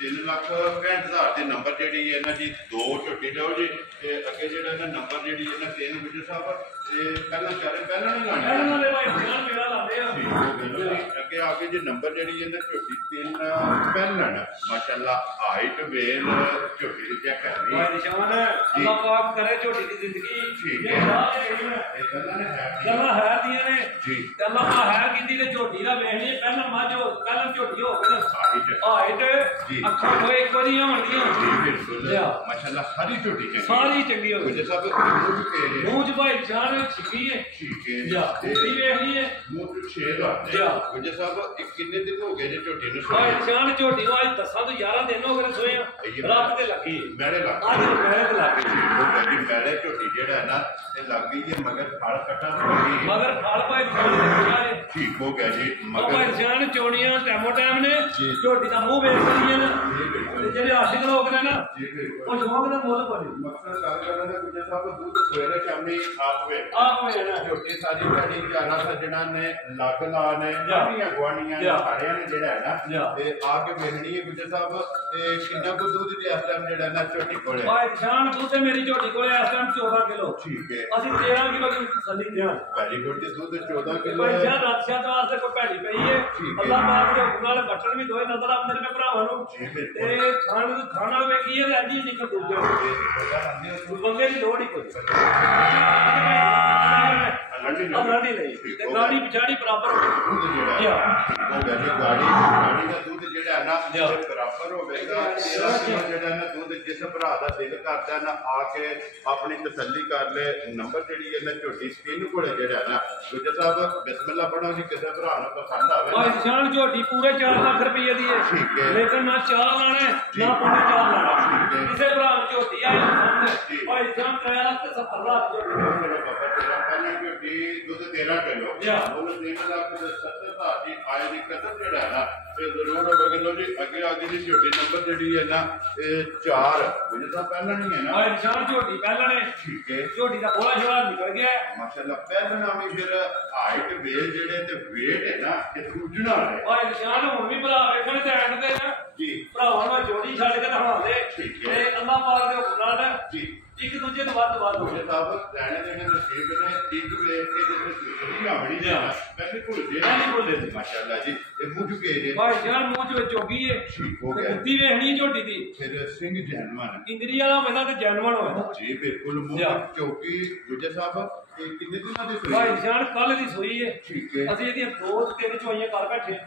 3 ਲੱਖ 65000 ਦੇ ਨੰਬਰ ਜਿਹੜੀ ਹੈ ਨਾ ਜੀ 2 ਝੋਟੀ ਲਓ ਜੀ ਤੇ ਅੱਗੇ ਜਿਹੜਾ ਇਹਨਾਂ ਨੰਬਰ ਜਿਹੜੀ ਹੈ ਨਾ 3 ਗੁਜਰ ਸਾਹਿਬ ਤੇ ਪਹਿਲਾਂ ਨਹੀਂ ਲਾਣੇ ਇਹਨਾਂ ਦੇ ਭਾਈ ਜਾਨ ਮੇਰਾ ਲਾਉਂਦੇ ਆ ਅੱਗੇ ਆ ਕੇ ਜੇ ਨੰਬਰ ਜਿਹੜੀ ਹੈ ਨਾ ਝੋਟੀ 3 ਪਹਿਲਣ ਮਾਸ਼ਾਅੱਲਾ ਹਾਈਟ ਵੇਲ ਝੋਟੀ ਦੀ ਚੈੱਕ ਕਰਨੀ ਭਾਈ ਨਿਸ਼ਾਨ ਅੱਲਾਹ ਪਾਕ ਕਰੇ ਝੋਟੀ ਦੀ ਜ਼ਿੰਦਗੀ ਠੀਕ ਹੈ ਇਹ ਗੱਲਾਂ ਹੈ ਦੀਆਂ ਨੇ ਜੀ ਤੇ ਅੱਲਾਹ ਪਾ ਹੈ ਕੀਤੀ ਤੇ ਝੋਟੀ ਦਾ ਵੇਖਣੀ ਪਹਿਲਾਂ ਮਾਝੋ ਪਹਿਲਾਂ ਝੋਟੀ ਹੋ ਗਈ ਨਾ ਹਾਈਟ ਅੱਖਾਂ ਹੋਏ ਇੱਕ ਵਾਰੀ ਹੋਣਗੀਆਂ ਜੀ ਬਿਲਕੁਲ ਮਾਸ਼ਾਅੱਲਾ ਸਾਰੀ ਝੋਟੀ ਚੰਗੀ ਹੋ ਗਈ ਸਭ ਮੂੰਹ ਚ ਭਾਈ ਜਾਨ ਛਿੱਕੀ ਹੈ ਠੀਕ ਹੈ ਜਾ ਝੋਟੀ ਵੇਖਣੀ ਹੈ ਮੂੰਹ ਚ 6 ਦਾ ਗੁਜਰ ਸਾਹਿਬ ਕਿੰਨੇ ਦਿਨ ਹੋ ਗਏ ਜੇ ਝੋਟੀ ਨੂੰ ਭਾਈ ਜਾਨ ਝੋਟੀ ਨੂੰ ਅੱਜ ਦੱਸਾਂ ਤੋਂ 11 ਦਿਨ ਹੋ ਗਏ ਸੋਏ ਆ ਰਾਤ ਤੇ ਲੱਗੀ ਮੈਲੇ ਲੱਗ ਅੱਜ ਮੈਲੇ ਤੇ ਲੱਗ ਗਈ ਉਹ ਕਹਿੰਦੀ ਮੈਲੇ ਝੋਟੀ ਜਿਹੜਾ ਹੈ ਨਾ ਤੇ ਲੱਗ ਗਈ ਹੈ ਮਗਰ ਫਲ ਕੱਟਾ ਲੱਗੀ ਮਗਰ ਫਲ ਭਾਈ ਜਾਨ ਠੀਕ ਹੋ ਗਿਆ ਜੀ ਮਗਰ ਭਾਈ ਜਾਨ ਚੋਣੀਆਂ ਟੈਮੋ ਟਾਈਮ ਨੇ ਝੋਟੀ ਦਾ ਮੂੰਹ ਵੇਖ ਰਹੀਆਂ ਨੇ ਤੇ ਜਿਹੜੇ ਆਸ਼ਿਕ ਲੋਕ ਨੇ ਨਾ ਉਹ ਸ਼ੌਕ ਦਾ ਮੁੱਲ ਪਾਣੀ ਮਕਸਦ ਗੱਲ ਕਰਨ ਦਾ ਗੁਜਰ ਸਾਹਿਬ ਦੁੱਧ ਸਵੇਰੇ ਸ਼ਾਮੀ ਆਪ ਵੇ ਨਾ ਝੋਟੀ ਸਾਡੀ ਸਾਡੀ ਜਾਨਾ ਸੱਜਣਾ ਨੇ ਲੱਗ ਲਾ ਨੇ ਜਾਨੀਆਂ ਗਵਾਨੀਆਂ ਨੇ ਸਾਰਿਆਂ ਨੇ ਜਿਹੜਾ ਹੈ ਨਾ ਤੇ ਆ ਕੇ ਵੇਖਣੀ ਹੈ ਗੁਜਰ ਸਾਹਿਬ ਤੇ ਕਿੰਨਾ ਕੁ ਦੁੱਧ ਦੇ ਇਸ ਟਾਈਮ ਜਿਹੜਾ ਨਾ ਝੋਟੀ ਕੋਲੇ ਭਾਈ ਜਾਨ ਦੁੱਧ ਤੇ ਮੇਰੀ ਝੋਟੀ ਕੋਲੇ ਇਸ ਟਾਈਮ 14 ਕਿਲੋ ਠੀਕ ਹੈ ਅਸੀਂ 13 ਕਿਲੋ ਦੀ ਤਸੱਲੀ ਦਿਆਂ ਵੈਰੀ ਗੁੱਡ ਤੇ ਦੁੱਧ 14 ਕਿਲੋ ਭਾਈ ਜਾਨ ਰਾਤਿਆਂ ਤੋਂ ਵਾਸਤੇ ਕੋਈ ਭੈੜੀ ਪਈ ਹੈ ਅੱਲਾਹ ਪਾਕ ਦੇ ਹੁਕਮ ਨਾਲ ਬਟਨ ਵੀ ਦੋਏ ਨਜ਼ਰ ਆਉਂਦੇ ਨੇ ਭਰਾਵਾਂ ਨੂੰ ਤੇ ਖਾਣਾ ਵੇਖੀਏ ਤੇ ਅੱਜ ਹੀ ਨਿਕਲ ਦੂਜੇ ਬੰਦੇ ਦੀ ਲੋੜ ਹੀ ਕੋਈ ਲੰਡੀ ਲਈ ਤੇ ਗਾੜੀ ਪਿਛਾੜੀ ਬਰਾਬਰ ਗਾੜੀ ਦਾ ਦੁੱਧ ਜਿਹੜਾ ਨਾ ਬਰਾਬਰ ਹੋਵੇਗਾ ਜਿਹੜਾ ਨਾ ਦੁੱਧ ਜਿਸ ਭਰਾ ਦਾ ਦਿਲ ਕਰਦਾ ਨਾ ਆ ਕੇ ਆਪਣੀ ਤਸੱਲੀ ਕਰ ਲੈ ਨੰਬਰ ਜਿਹੜੀ ਹੈ ਨਾ ਝੋਟੀ ਸਕੀਨ ਕੋਲੇ ਜਿਹੜਾ ਨਾ ਗੁਜਰ ਸਾਹਿਬ ਬਿਸਮਿਲ੍ਲਾ ਪੜੋ ਜੀ ਕਿਸੇ ਭਰਾ ਨੂੰ ਪਸੰਦ ਆਵੇ ਭਾਈ ਜਾਨ ਝੋਟੀ ਪੂਰੇ 4 ਲੱਖ ਰੁਪਏ ਦੀ ਹੈ ਠੀਕ ਹੈ ਲੇਕਿਨ ਨਾ ਚਾਹ ਲਾਣਾ ਨਾ ਪੌਣੇ 4 ਲਾਣਾ ਕਿਸੇ ਭਰਾ ਨੂੰ ਝੋਟੀ ਆਈ ਪਸੰਦ ਭਾਈ ਜਾਨ 3 ਲੱਖ ਤੇ 70 ਲੱਖ ਝੋਟੀ ਦੁੱਧ 13 ਕਿਲੋ ਉਹ 3 ਲੱਖ 70,000 ਦੀ ਆਏ ਦੀ ਕਦਰ ਜਿਹੜਾ ਨਾ ਇਹ ਜ਼ਰੂਰ ਹੋਵੇਗਾ ਲੋ ਜੀ ਅੱਗੇ ਦੀ ਝੋਟੀ ਨੰਬਰ ਜਿਹੜੀ ਹੈ ਨਾ ਇਹ 4 ਜਿਹਦੇ ਤਾਂ ਪਹਿਲਾਂ ਨਹੀਂ ਹੈ ਨਾ ਭਾਈ ਨਿਸ਼ਾਨ ਝੋਟੀ ਪਹਿਲਾਂ ਨੇ ਠੀਕ ਹੈ ਝੋਟੀ ਦਾ ਬੋਲਾ ਸ਼ੋਲਾ ਨਿਕਲ ਗਿਆ ਮਾਸ਼ਾਅੱਲਾ ਪਹਿਲਾਂ ਨਾਮੀ ਫਿਰ ਹਾਈਟ ਵੇਲ ਜਿਹੜੇ ਤੇ weight ਹੈ ਨਾ ਇਹ ਦੂਜਣਾ ਹੈ ਭਾਈ ਨਿਸ਼ਾਨ ਹੁਣ ਵੀ ਭਰਾ ਵੇਖਣ ਤੇ ਐਂਡ ਤੇ ਨਾ ਜੀ ਭਰਾਵਾਂ ਨੂੰ ਜੋੜੀ ਛੱਡ ਕੇ ਦਿਖਾ ਦੇ ਠੀਕ ਹੈ ਤੇ ਅੱਲਾਹ ਪਾਕ ਦੇ ਹੁਕਮ ਨਾਲ ਜੀ ਇੱਕ ਦੂਜੇ ਤੋਂ ਵੱਧ ਹੋ ਗਏ ਸਾਹਿਬ ਲੈਣੇ ਦੇਣੇ ਨਸੀਬ ਨੇ ਇੱਕ ਵੇਖ ਕੇ ਜਿਵੇਂ ਸੁਣੀ ਆਵਣੀ ਦੇ ਮੈਂ ਭੁੱਲ ਜੇ ਨਹੀਂ ਭੁੱਲੇ ਮਾਸ਼ਾਅੱਲਾ ਜੀ ਇਹ ਮੂੰਹ ਚੁਕੇ ਜੇ ਭਾਈ ਜਾਨ ਮੂੰਹ ਚ ਚੋਗੀ ਹੈ ਠੀਕ ਹੋ ਗਿਆ ਗੁੱਤੀ ਵੇਖਣੀ ਝੋਟੀ ਦੀ ਫਿਰ ਸਿੰਘ ਜੈਨਵਨ ਇੰਦਰੀ ਵਾਲਾ ਪਹਿਲਾਂ ਤੇ ਜੈਨਵਨ ਹੋਇਆ ਜੀ ਬਿਲਕੁਲ ਮੂੰਹ ਚੌਕੀ ਗੁਜਰ ਸਾਹਿਬ ਇਹ ਕਿੰਨੇ ਦਿਨਾਂ ਦੀ ਸੂਈ ਭਾਈ ਜਾਨ ਕੱਲ ਦੀ ਸੂਈ ਹੈ ਠੀਕ ਹੈ ਅਸੀਂ ਇਹਦੀਆਂ 2-3 ਚੁਆਈਆਂ ਕਰ ਬੈਠੇ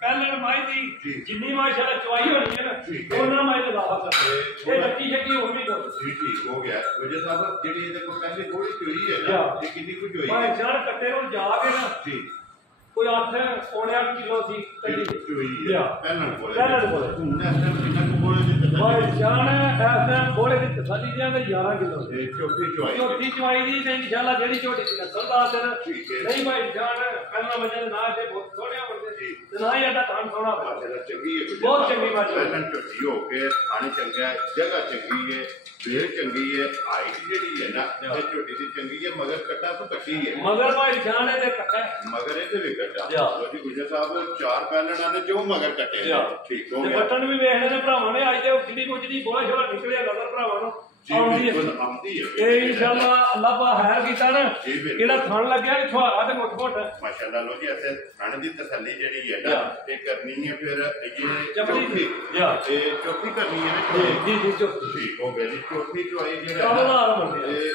ਪਹਿਲਾਂ ਮਾਈ ਦੀ ਜਿੰਨੀ ਮਾਸ਼ਾਅੱਲਾ ਚੁਆਈ ਹੋਣੀ ਹੈ ਨਾ ਉਹਨਾਂ ਮਾਈ ਦਾ ਦਾਵਾ ਕਰਦੇ ਇਹ ਲੱਕੀ ਸ਼ੱਕੀ ਹੋਰ ਵੀ ਕਰ ਠੀਕ ਹੋ ਗਿਆ ਗੁਜਰ ਸਾਹਿਬ ਜਿਹੜੀ ਇਹਦੇ ਕੋਲ ਪਹਿਲੇ ਥੋੜੀ ਚੋਈ ਹੈ ਨਾ ਇਹ ਕਿੰਨੀ ਕੁ ਚੋਈ ਭਾਈ ਜਾਨ ਕੱਟੇ ਨੂੰ ਜਾ ਕੇ ਨਾ ਜੀ ਕੋਈ 8-9 ਕਿਲੋ ਸੀ ਕੱਟੀ ਚੋਈ ਹੈ ਪਹਿਲਾਂ ਕੋਲੇ ਹੁਣ ਇਸ ਟਾਈਮ ਕਿੰਨਾ ਕੁ ਕੋਲੇ ਦੀ ਭਾਈ ਜਾਨ ਇਸ ਟਾਈਮ ਬੋਲੇ ਦੀ ਤਸੱਲੀ ਦੀਆਂ ਤੇ 11 ਕਿਲੋ ਇਹ ਝੋਟੀ ਚੁਆਈ ਦੀ ਤੇ ਇਨਸ਼ਾਅੱਲਾ ਜਿਹੜੀ ਝੋਟੀ ਦੀ ਨਸਲ ਦਾ ਅਸਰ ਠੀਕ ਹੈ ਨਹੀਂ ਭਾਈ ਜਾਨ ਪਹਿਲਾਂ ਵਜਨ ਨਾ ਤੇ ਬਹੁਤ ਸੋਹਣੇ ਹੁੰਦੇ ਸੀ ਤੇ ਨਾ ਹੀ ਇਹਦਾ ਤਾਂ ਸੋਹਣਾ ਮਾਸ਼ਾਅੱਲਾ ਚੰਗੀ ਹੈ ਬਹੁਤ ਚੰਗੀ ਮਾਸ਼ਾਅੱਲਾ ਪਹਿਲਾਂ ਝੋਟੀ ਹੋ ਕੇ ਖਾਣੀ ਚੰਗਾ ਹੈ ਜਗ੍ਹਾ ਚੰਗੀ ਹੈ ਵੇਲ ਚੰਗੀ ਹੈ ਹਾਈਟ ਜਿਹੜੀ ਹੈ ਨਾ ਇਹ ਝੋਟੀ ਦੀ ਚੰਗੀ ਹੈ ਮਗਰ ਕੱਟਾ ਤੋਂ ਕੱਟੀ ਹੈ ਮਗਰ ਭਾਈ ਜਾਨ ਇਹਦੇ ਕੱਟਾ ਮਗਰ ਇਹਦੇ ਵੀ ਕੱਟਾ ਲੋ ਜੀ ਗੁਜਰ ਸਾਹਿਬ 4 ਪਹਿਲਣਾ ਨੇ ਜੋ ਮਗਰ ਕੱਟੇ ਠੀਕ ਹੋ ਗਿਆ ਬਟਨ ਵੀ ਵੇਖਦੇ ਨੇ ਭਰਾਵਾਂ ਨੇ ਅੱਜ ਤੇ ਕਿੰਨੀ ਕੁਝ ਦੀ ਬੋਲਾ ਸ਼ੋਲਾ ਨਿਕਲਿਆ ਨਜ਼ਰ ਭਰਾਵਾਂ ਨੂੰ इंशाअल्लाह अल्लाह पा हैर कीता ना एड़ा खान लग्या छुहारा ते मुठ मुठ माशाअल्लाह लो जी ऐसे खाने दी तसल्ली जेड़ी है ना ये करनी है फिर ये चौथी चौथी करनी है ना जी चौथी ठीक हो गया जी चौथी चौई जेड़ा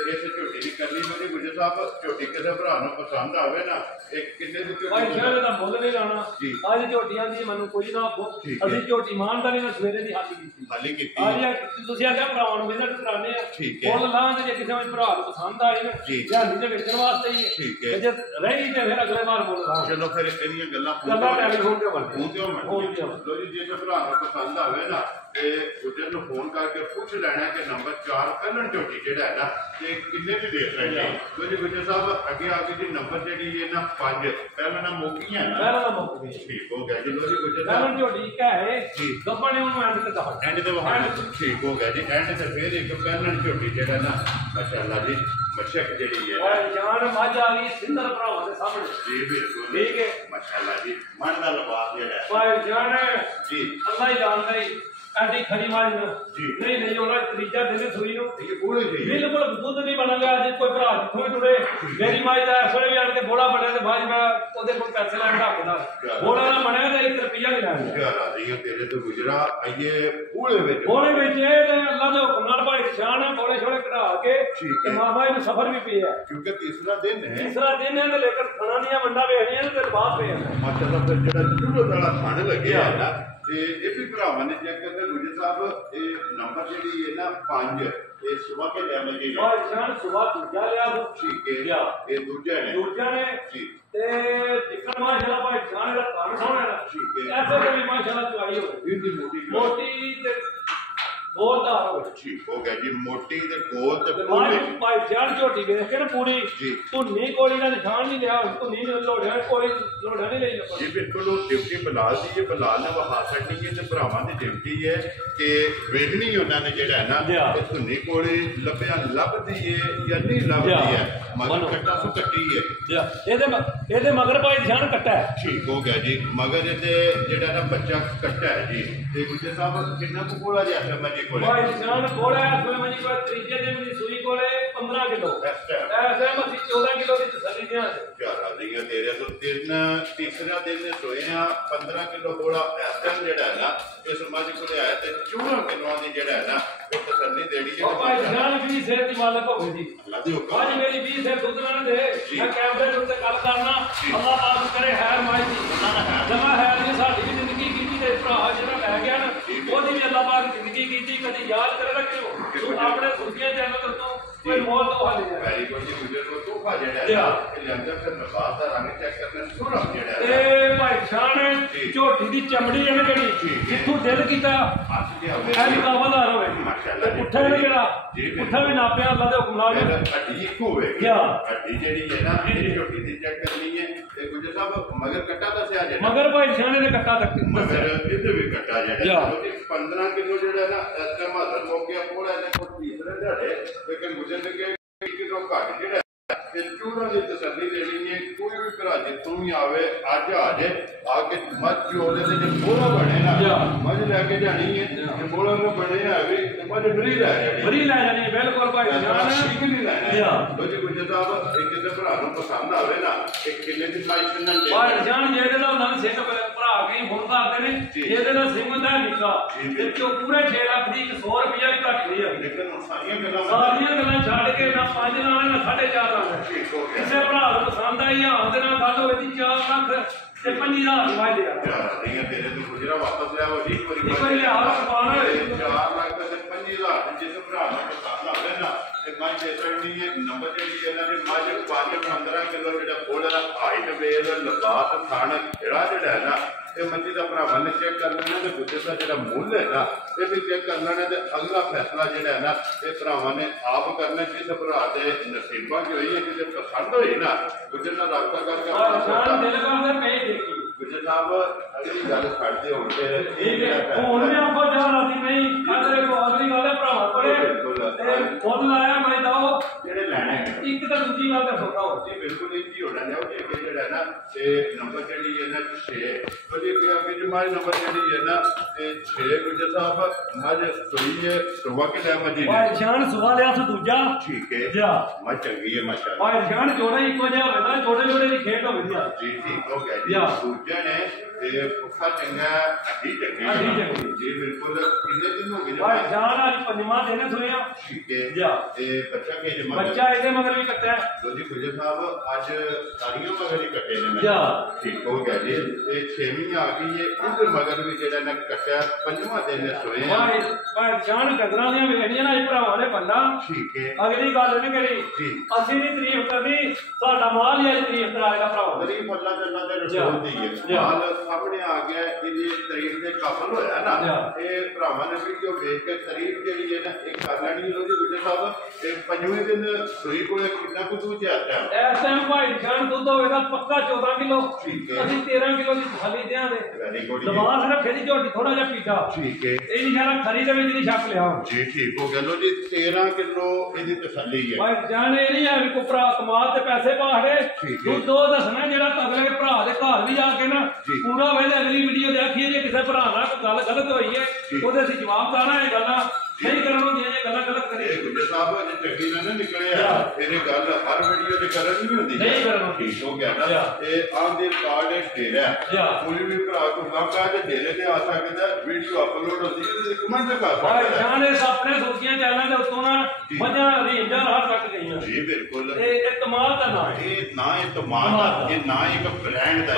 इस झोटी दी करनी मेरे गुजर साहब झोटी किसी भरा नूं पसंद आवे ना एक किन्ने दी झोटी भाई शायद दा मुੱਲ नहीं लाना आज झोटियां दी मनु कोई ना आखो ਅਸੀਂ ਝੋਟੀ ਇਮਾਨਦਾਰੀ ਨਾਲ ਸਵੇਰੇ ਦੀ ਹਾਲੀ ਕੀਤੀ ਅੱਜ ਤੁਸੀਂ ਆਖਿਆ ਭਰਾਵਾਂ ਨੂੰ ਵਿਜ਼ਿਟ ਕਰਾਣੇ ਆ ਮੁੱਲ ਲਾਂਦੇ ਜੇ ਕਿਸੇ ਨੂੰ ਭਰਾ ਨੂੰ ਪਸੰਦ ਆਏ ਨਾ ਜਾਂਦੀ ਤੇ ਵੇਚਣ ਵਾਸਤੇ ਹੀ ਹੈ ਜੇ ਰਹੀ ਤੇ ਫਿਰ ਅਗਲੇ ਵਾਰ ਮੁੱਲ ਲਾ ਚਲੋ ਫਿਰ ਇਹਦੀਆਂ ਗੱਲਾਂ ਟੈਲੀਫੋਨ ਤੇ ਬਣ ਲੋ ਜੀ ਜੇ ਭਰਾ ਨੂੰ ਪਸੰਦ ਆਵੇ ਨਾ ਤੇ ਗੁਜਰ ਨੂੰ ਫੋਨ ਕਰਕੇ ਪੁੱਛ ਲੈਣਾ ਕਿ ਨੰਬਰ 4 ਪਹਿਲਣ ਝੋਟੀ ਜਿਹੜਾ ਹੈ ਨਾ ਤੇ ਕਿੰਨੇ ਦੀ ਦੇਖ ਰਹੇ ਨੇ ਜੀ ਗੁਜਰ ਸਾਹਿਬ ਅੱਗੇ ਆ ਕੇ ਜੀ ਨੰਬਰ ਜਿਹੜੀ ਹੈ ਨਾ 5 ਪਹਿਲਾਂ ਮੋਕੀਆਂ ਨਾ ਪਹਿਲਾਂ ਮੋਕੀ ਠੀਕ ਹੋ ਗਿਆ ਜੀ ਲੋ ਜੀ ਗੁਜਰ ਪਹਿਲਣ ਝੋਟੀ ਕਾ ਹੈ ਗੱਪਾਂ ਨੇ ਉਹਨੂੰ ਐਂਡ ਤੇ ਦੱਸ ਐਂਡ ਤੇ ਵਹਾ ਠੀਕ ਹੋ ਗਿਆ ਜੀ ਐਂਡ ਤੇ ਫਿਰ ਇੱਕ ਪਹਿਲਣ ਝੋਟੀ ਜਿਹੜਾ ਨਾ ਮਾਸ਼ਾਅੱਲਾ ਜੀ ਮਸ਼ਕ ਜਿਹੜੀ ਹੈ ਓਏ ਜਾਨ ਮੱਝ ਆ ਗਈ ਸਿੰਦਰ ਭਰਾਵਾਂ ਦੇ ਸਾਹਮਣੇ ਜੀ ਬਿਲਕੁਲ ਠੀਕ ਹੈ ਮਾਸ਼ਾਅੱਲਾ ਜੀ ਮਨ ਦਾ ਲਬਾਸ ਜਿਹੜਾ ਓਏ ਜਾਨ ਜੀ ਅੱਲਾ ਹੀ ਜਾਣਦਾ ਹੀ ਐਡੀ ਖਰੀ ਮਾਰੀ ਨਾ ਨਹੀਂ ਉਹਨਾਂ ਤੀਜਾ ਦਿਨ ਸੂਈ ਨੂੰ ਇਹ ਬੋਲੇ ਜੀ ਬਿਲਕੁਲ ਦੁੱਧ ਨਹੀਂ ਬਣਾਂਗਾ ਅੱਜ ਕੋਈ ਭਰਾ ਜਿੱਥੋਂ ਵੀ ਟੁਰੇ ਮੇਰੀ ਮਾਈ ਦਾ ਐਸਲੇ ਵੀ ਆਣ ਕੇ ਬੋਲਾ ਬਣਿਆ ਤੇ ਬਾਅਦ ਮੈਂ ਉਹਦੇ ਕੋਲ ਪੈਸੇ ਲੈਣ ਢੱਕਦਾ ਬੋਲਾ ਨਾ ਬਣਿਆ ਤੇ 1 ਰੁਪਿਆ ਨਹੀਂ ਲੈਣਾ ਯਾਰ ਆ ਰਹੀਆਂ ਤੇਰੇ ਤੋਂ ਗੁਜਰਾ ਆਈਏ ਬੋਲੇ ਵਿੱਚ ਇਹ ਤੇ ਅੱਲਾ ਦੇ ਹੁਕਮ ਨਾਲ ਭਾਈ ਸ਼ਾਨ ਬੋਲੇ ਛੋੜੇ ਕਢਾ ਕੇ ਤੇ ਮਾਮਾ ਇਹਨੂੰ ਸਫਰ ਵੀ ਪਿਆ ਕਿਉਂਕਿ ਤੀਸਰਾ ਦਿਨ ਹੈ ਤੇ ਲੇਕਿਨ ਖਾਣਾ ਦੀਆਂ ਮੰਡਾ ਵੇਖਣੀਆਂ ਤੇ ਬਾਅਦ ਪਿਆ ਮਾਸ਼ਾਅੱਲਾ ਫਿਰ ਜਿਹੜਾ ਜੁੜੋ ਵਾਲਾ ਖਾਣ ਲੱਗਿਆ ਹੈ ਨਾ ਤੇ ਇਹ ਵੀ ਭਰਾਵਾਂ ਨੇ ਚੈੱਕ ਕਰਦੇ ਗੁਜਰ ਸਾਹਿਬ ਇਹ ਨੰਬਰ ਜਿਹੜੀ ਹੈ ਨਾ 5 ਇਹ ਸਵੇਰ ਕੇ ਲੈ ਮਜੀ ਭਾਈ ਸ਼ਾਨ ਸਵੇਰ ਦੂਜਾ ਲਿਆ ਠੀਕ ਹੈ ਇਹ ਦੂਜਾ ਨੇ ਜੀ ਤੇ ਜਿੱਕਣ ਮਾਸ਼ਾਅੱਲਾ ਭਾਈ ਸ਼ਾਨ ਦਾ ਧਨ ਸੋਹਣਾ ਠੀਕ ਹੈ ਐਸੇ ਵੀ ਮਾਸ਼ਾਅੱਲਾ ਚੁਆਈ ਹੋਵੇ ਇਹਦੀ ਮੋਟੀ ਤੇ ਗੋਲਦਾਰ ਹੋਵੇ ਠੀਕ ਹੋ ਗਿਆ ਜੀ ਮੋਟੀ ਤੇ ਗੋਲ ਤੇ ਭਾਈ ਜਾਨ ਝੋਟੀ ਵੇਖ ਕੇ ਨਾ ਪੂਰੀ ਧੁੰਨੀ ਕੋਲੀ ਦਾ ਨਿਸ਼ਾਨ ਨਹੀਂ ਲਿਆ ਧੁੰਨੀ ਲੋੜਿਆ ਕੋਈ ਲੋੜਾ ਨਹੀਂ ਲਈ ਜੀ ਬਿਲਕੁਲ ਉਹ ਡਿਊਟੀ ਬਲਾਲ ਦੀ ਇਹ ਬਲਾਲ ਨੇ ਵਹਾ ਛੱਡਣੀ ਹੈ ਤੇ ਭਰਾਵਾਂ ਦੀ ਡਿਊਟੀ ਹੈ ਕਿ ਵੇਖਣੀ ਉਹਨਾਂ ਨੇ ਜਿਹੜਾ ਹੈ ਨਾ ਇਹ ਧੁੰਨੀ ਕੋਲੀ ਲੱਭਦੀ ਹੈ ਜਾਂ ਨਹੀਂ ਲੱਭਦੀ ਹੈ ਮਗਰ ਕੱਟਾ ਸੋ ਕੱਟੀ ਹੈ ਇਹਦੇ ਮਗਰ ਭਾਈ ਜਾਨ ਕੱਟਾ ਹੈ ਠੀਕ ਹੋ ਗਿਆ ਜੀ ਮਗਰ ਇਹਦੇ ਜਿਹੜਾ ਨਾ ਬੱਚਾ ਕੱਟਾ ਹੈ ਜੀ ਤੇ ਗੁੱਜਰ ਸਾਹਿਬ ਕਿੰਨਾ ਕੁ ਕੋਲਾ ਜਿਹਾ ਸਮਝ ਭਾਈ ਜਾਨ ਕੋਲੇ ਅਸਲ ਮਜੀ ਕੋਈ ਤੀਜੇ ਦਿਨ ਦੀ ਸੂਈ ਕੋਲੇ 15 ਕਿਲੋ ਐਸੇ ਮਸੀ 14 ਕਿਲੋ ਦੀ ਤਸੱਲੀ ਦੀਆਂ ਚਾਰ ਆ ਰਹੀਆਂ ਤੇਰੇ ਤੋਂ ਤੀਸਰਾ ਦਿਨ ਸੋਏ ਆ 15 ਕਿਲੋ ਕੋਲਾ ਐਸਾ ਜਿਹੜਾ ਹੈ ਨਾ ਇਸ ਮੱਝ ਕੋਲੇ ਆਇਆ ਤੇ 14 ਕਿਲੋਆਂ ਦੀ ਜਿਹੜਾ ਹੈ ਨਾ ਉਹ ਤਸੱਲੀ ਦੇਣੀ ਹੈ ਭਾਈ ਜਾਨ ਵੀ ਸਿਹਤ ਦੀ ਮਾਲਕ ਹੋਵੇ ਜੀ ਅੱਲਾ ਦੀ ਹੁਕਮ ਅੱਜ ਮੇਰੀ 20 ਸਿਹਤ ਦੁੱਧ ਨਾ ਦੇ ਮੈਂ ਕੈਮਰੇ ਦੇ ਉੱਤੇ ਗੱਲ ਕਰਨਾ ਅੱਲਾਹ ਪਾਕ ਕਰੇ ਹੈਰ ਮਾਈ ਦੀ ਜਮਾ ਹੈਰ ਦੀ ਸਾਡੀ ਵੀ ਜ਼ਿੰਦਗੀ ਕੀਤੀ ਤੇ ਭਰਾ ਜਿਹੜਾ ਲੈ ਗਿਆ ਨਾ ਉਹਦੀ ਵੀ ਅੱਲਾਹ ਪਾਕ ਜ਼ਿੰਦਗੀ ਕੀਤੀ ਕਦੀ ਯਾਦ ਕਰੇਗਾ ਕਿਉਂ ਆਪਣੇ ਸੁਰਖੀਆਂ ਚੈਨਲ ਤੋਂ ਕੋਈ ਮੌਤ ਤੋਂ ਹਾਲੇ ਵੈਰੀ ਗੁੱਡ ਜੀ ਗੁਜਰ ਕੋ ਤੋਹਫਾ ਜਿਹੜਾ ਹੈ ਇਹ ਲਿਆਂਦਾ ਫਿਰ ਨਬਾਤ ਦਾ ਰੰਗ ਚੈੱਕ ਕਰਨਾ ਸੋਹਣਾ ਜਿਹੜਾ ਹੈ ਇਹ ਭਾਈ ਸ਼ਾਨ ਝੋਟੀ ਦੀ ਚਮੜੀ ਹੈ ਜਿਹੜੀ ਜਿੱਥੋਂ ਦਿਲ ਕੀਤਾ ਹੱਥ ਜਿਹਾ ਹੋਵੇ ਇਹ ਕਾਬਲਦਾਰ ਹੋਵੇ ਮਾਸ਼ਾਅੱਲਾ ਪੁੱਠਾ ਨੇ ਜਿਹੜਾ ਪੁੱਠਾ ਵੀ ਨਾਪਿਆ ਅੱਲਾ ਦੇ ਹੁਕਮ ਨਾਲ ਹੱਡੀ ਇੱਕ ਹੋਵੇਗੀ ਹੱਡੀ ਜਿਹੜੀ ਹੈ ਨਾ ਇਹ ਝੋਟੀ ਦੀ ਚੈੱਕ ਕਰਨੀ ਹੈ ਤੇ ਗੁਜਰ ਸਾਹਿਬ ਮਗਰ ਕੱਟਾ ਦੱਸਿਆ ਜਿਹੜਾ ਮਗਰ ਭਾਈ ਸ਼ਾਨ ਨੇ ਕੱਟਾ ਤੱਕ ਮਗਰ ਇਹਦੇ ਵੀ ਕੱਟਾ ਜਿਹੜਾ 15 ਕਿਲੋ ਜਿਹੜਾ ਨਾ ਇਸ ਟਾਈਮ ਹੱਥ ਮੋਕਿਆ ਕੋਲ ਇਹਦੇ ਕੋਲ ਤੀਸਰੇ ਦਿਹਾੜੇ ਲੇਕਿਨ ਗੁਜਰ ਦੇ ਕਿ ਕਿਲੋ ਘੱਟ ਜਿਹੜਾ ਤੇ ਚੂੜਾ ਦੀ ਤਸੱਲੀ ਦੇਣੀ ਹੈ ਕੋਈ ਵੀ ਭਰਾ ਜਿੱਥੋਂ ਵੀ ਆਵੇ ਅੱਜ ਆ ਜੇ ਆ ਕੇ ਮੱਝ ਚੋਲੇ ਤੇ ਜੇ ਬੋਲਾ ਬਣੇ ਨਾ ਮੱਝ ਲੈ ਕੇ ਜਾਣੀ ਹੈ ਜੇ ਬੋਲਾ ਨੂੰ ਬਣੇ ਆਵੇ ਤੇ ਮੱਝ ਫਰੀ ਲੈ ਜਾਣੀ ਬਿਲਕੁਲ ਭਾਈ ਜਾਨ ਠੀਕ ਨਹੀਂ ਲੈਣਾ ਜੀ ਗੁਜਰ ਸਾਹਿਬ ਇੱਕ ਤੇ ਭਰਾ ਨੂੰ ਪਸੰਦ ਆਵੇ ਨਾ ਇੱਕ ਕਿੱਲੇ ਦੀ ਸਾਈਜ਼ ਨਾਲ ਦੇ ਭਾਈ ਜਾਨ ਜਿਹਦੇ ਨਾਲ ਉਹਨਾਂ ਸਿੰਘ ਭਰਾ ਕੇ ਫੋਨ ਕਰਦੇ ਨੇ ਇਹਦੇ ਨਾਲ ਸਿੰਘ ਹੁੰਦਾ ਨਿੱਕਾ ਤੇ ਜੋ ਪੂਰੇ 6 ਲੱਖ ਦੀ 100 ਰੁਪਿਆ ਵੀ ਘੱਟ ਨਹੀਂ ਹੈ ਲੇਕਿਨ ਸਾਰੀਆਂ ਗੱਲਾਂ ਛੱਡ ਕੇ ਨਾ 5 ਨਾਲ ਨਾ 4.5 ਨਾਲ ਕਿਸੇ ਭਰਾ ਨੂੰ ਪਸੰਦ ਆਈ ਆ ਉਹਦੇ ਨਾਲ ਗੱਲ ਹੋਈ ਦੀ 4 ਲੱਖ ਤੇ 50,000 ਵਾਜੇ ਆ ਨਹੀਂ ਤੇਰੇ ਤੋਂ ਗੁਜਰਾ ਵਾਪਸ ਲਿਆ ਹੋ ਜੀ ਇੱਕ ਵਾਰੀ ਲਿਆ ਪਾਣਾ 4 ਲੱਖ ਤੇ 50,000 ਜਿਸ ਭਰਾ ਨੂੰ ਪਸੰਦ ਆਵੇ ਨਾ ਤੇ ਮੈਂ ਦੇ ਸਕਦੀ ਹੈ ਨੰਬਰ ਜਿਹੜੀ ਇਹਨਾਂ ਦੇ ਮੱਝ 5-15 ਕਿਲੋ ਜਿਹੜਾ ਬੋਲਰ ਹਾਈਟ ਵੇਲ ਲਬਾਸ ਥਣ ਜਿਹੜਾ ਹੈ ਨਾ ਇਹ ਮੱਝੀ ਦਾ ਭਰਾਵਾਂ ਨੇ ਚੈੱਕ ਕਰ ਲੈਣਾ ਤੇ ਗੁੱਜਰ ਦਾ ਜਿਹੜਾ ਮੁੱਲ ਹੈ ਨਾ ਇਹ ਵੀ ਚੈੱਕ ਕਰ ਲੈਣਾ ਤੇ ਅਗਲਾ ਫੈਸਲਾ ਜਿਹੜਾ ਹੈ ਨਾ ਇਹ ਭਰਾਵਾਂ ਨੇ ਆਪ ਕਰਨਾ ਜਿਸ ਭਰਾ ਦੇ ਨਸੀਬਾਂ 'ਚ ਹੋਈ ਹੈ ਜਿਹਦੇ ਪਸੰਦ ਹੋਈ ਨਾ ਗੁੱਜਰ ਨਾਲ ਰਾਬਤਾ ਕਰਕੇ ਦਿਲ ਕਰਦਾ ਕਹੇ ਦੇਖੀ गुजर साहब अगली गल करते हो ਹੁਣ ਵੀ ਆਪਾਂ ਜਾ ਰਾਤੀ ਨਹੀਂ ਅਗਲੇ ਕੋ ਅਗਲੀ ਗੱਲ ਹੈ ਭਰਾਵਾਂ ਕੋਲੇ ਤੇ ਖੁਦ ਲਾਇਆ ਮੈਂ ਦਓ ਜਿਹੜੇ ਲੈਣੇ ਇੱਕ ਤਾਂ ਦੂਜੀ ਗੱਲ ਦਾ ਸੋਚਾ ਹੋ ਜੀ ਬਿਲਕੁਲ ਇਹ ਹੋ ਰਿਹਾ ਹੈ ਕਿ ਜਿਹੜਾ ਨਾ ਤੇ ਨੰਬਰ ਜਿਹੜੀ ਹੈ ਨਾ 6 ਉਹਦੇ ਅੱਗੇ ਜਮਾਈ ਨੰਬਰ ਜਿਹੜੀ ਹੈ ਨਾ ਤੇ 6 ਗੁਜਰ ਸਾਹਿਬ ਮੱਝ ਸੋਈ ਹੈ ਸੁਬਾ ਕੇ ਲੈ ਮੱਝ ਭਾਈ ਜਾਨ ਸੁਬਾ ਲਿਆ ਸੋ ਦੂਜਾ ਠੀਕ ਹੈ ਜਾ ਮੱਝ ਚੰਗੀ ਹੈ ਮਾਸ਼ਾਅੱਲਾ ਭਾਈ ਜਾਨ ਜੋੜਾ ਇੱਕੋ ਜਿਹਾ ਹੋਵੇਗਾ ਜੋੜੇ ਜੋੜੇ ਦੀ ਖੇਡ ਹੋਵੇਗੀ ਜੀ ਠੀਕ ਹੋ ਗਿਆ ਜੀ ਦੂਜਾ ਨੇ ਤੇ ਪੁੱਠਾ ਚੰਗਾ ਅੱਡੀ ਚੰਗੀ ਜੀ ਬਿਲਕੁਲ ਕਿੰਨੇ ਦਿਨ ਹੋ ਗਏ ਭਾਈ ਜਾਨ ਅੱਜ ਪੰਜਵਾਂ ਦਿਨ ਸੁਣਿਆ ਠੀਕ ਹੈ ਜਾ ਤੇ ਬੱਚਾ ਕੇ ਜਮਾ ਬੱਚਾ ਇਹਦੇ ਮਗਰ ਵੀ ਕੱਟਿਆ ਜੀ ਗੁਜਰ ਸਾਹਿਬ ਅੱਜ ਸਾਰੀਆਂ ਮਗਰ ਹੀ ਕੱਟੇ ਨੇ ਜਾ ਠੀਕ ਹੋ ਗਿਆ ਜੀ ਤੇ 6ਵੀਂ ਆ ਗਈ ਹੈ ਇਹਦੇ ਮਗਰ ਵੀ ਜਿਹੜਾ ਨਾ ਕੱਟਿਆ ਪੰਜਵਾਂ ਦਿਨ ਸੋਏ ਭਾਈ ਜਾਨ ਡੰਗਰਾਂ ਦੀਆਂ ਵੇਖਣੀਆਂ ਨਾ ਇਹ ਭਰਾਵਾਂ ਨੇ ਬੰਦਾ ਠੀਕ ਹੈ ਅਗਲੀ ਗੱਲ ਨਹੀਂ ਕਰੀ ਅਸੀਂ ਨਹੀਂ ਤਾਰੀਫ ਕਰਨੀ ਸਾਡਾ ਮਾਲ ਹੀ ਅੱਜ ਤਾਰੀਫ ਕਰਾਏਗਾ ਭਰਾਵਾ ਤਾਰੀਫ ਅੱਲਾਹ ਜੱਲਾ ਦੇ ਰਸੂਲ ਦੀ ਹੈ ਮਾਲ ਸਾਹਮਣੇ ਆ ਗਿਆ ਇਹਦੀ ਤਾਰੀਫ ਦੇ ਕਾਬਲ ਹੋਇਆ ਨਾ ਇਹ ਭਰਾਵਾਂ ਨੇ ਵੀਡੀਓ ਵੇਖ ਕੇ ਤਾਰੀਫ ਜਿਹੜੀ ਹੈ ਨਾ ਇਹ ਕਰ ਲੈਣੀ ਲੋਕੀ ਗੁਜਰ ਸਾਹਿਬ ਤੇ ਪੰਜਵੇਂ ਦਿਨ ਸੂਈ ਕੋਲੇ ਕਿੰਨਾ ਕੁ ਦੁੱਧ ਆਇਆ ਇਸ ਟਾਈਮ ਭਾਈ ਜਾਨ ਦੁੱਧ ਹੋਵੇਗਾ ਪੱਕਾ 14 ਕਿਲੋ ਅਸੀਂ 13 ਕਿਲੋ ਦੀ ਥਾਲੀ ਦਿਆਂਗੇ ਵੈਰੀ ਗੁੱਡ ਦਵਾਸ ਰੱਖੇ ਦੀ ਝੋਟੀ ਥੋੜਾ ਜਿਹਾ ਪੀਠਾ ਠੀਕ ਹੈ ਇਹ ਨਹੀਂ ਜਾਣਾ ਖਰੀ ਦੇ ਵਿੱਚ ਨਹੀਂ ਛੱਪ ਲਿਆ ਜੀ ਠੀਕ ਹੋ ਗਿਆ ਲੋ ਜੀ 13 ਕਿਲੋ ਇਹਦੀ ਤਸੱਲੀ ਹੈ ਭਾਈ ਜਾਨ ਇਹ ਨਹੀਂ ਹੈ ਵੀ ਕੋ ਭਰਾ ਕਮਾਲ ਤੇ ਪੈਸੇ ਪਾੜੇ ਦੁੱਧ ਉਹ ਦੱਸਣਾ ਜਿਹੜਾ ਅਗਲੇ ਭਰਾ ਦੇ ਘਰ ਵੀ ਜਾ ਕੇ ਨਾ ਪੂਰਾ ਵੇਲੇ ਅਗਲੀ ਵੀਡੀਓ ਦੇਖੀਏ ਜੇ ਕਿਸੇ ਭਰਾ ਨਾਲ ਕੋਈ ਗੱਲ ਗਲਤ ਹੋਈ ਹੈ ਉਹਦੇ ਅਸੀਂ ਜਵਾਬ ਦੇਣਾ ਇਹ ਗੱਲਾਂ ਨਹੀਂ ਕਰਨ ਹੁੰਦੀਆਂ ਜੇ ਗੱਲਾਂ ਗਲਤ ਕਰੇ ਗੁਜਰ ਸਾਹਿਬ ਜੇ ਚੰਗੀ ਨਾ ਨਿਕਲਿਆ ਫਿਰ ਇਹ ਗੱਲ ਹਰ ਵੀਡੀਓ ਤੇ ਕਰਨ ਨਹੀਂ ਹੁੰਦੀ ਨਹੀਂ ਕਰਨ ਠੀਕ ਹੋ ਗਿਆ ਨਾ ਇਹ ਆਮ ਦੇ ਰਿਕਾਰਡ ਡੇਰਾ ਕੋਈ ਵੀ ਭਰਾ ਕੋ ਗਾਂਗਾ ਤੇ ਡੇਰੇ ਤੇ ਆ ਸਕਦਾ ਵੀਡੀਓ ਅਪਲੋਡ ਹੁੰਦੀ ਹੈ ਤੇ ਕਮੈਂਟ ਕਰ ਸਕਦਾ ਹੈ ਜਾਨੇ ਆਪਣੇ ਸੋਚੀਆਂ ਚੈਨਲ ਦੇ ਉੱਤੋਂ ਨਾ ਮੱਝਾਂ ਰੇਂਜਾਂ ਰਾਹ ਤੱਕ ਗਈਆਂ ਜੀ ਬਿਲਕੁਲ ਇਹ ਕਮਾਲ ਦਾ ਨਾ ਇਹ ਨਾ ਇਹ ਕਮਾਲ ਇਹ ਨਾ ਇੱਕ ਬ੍ਰਾਂਡ ਦਾ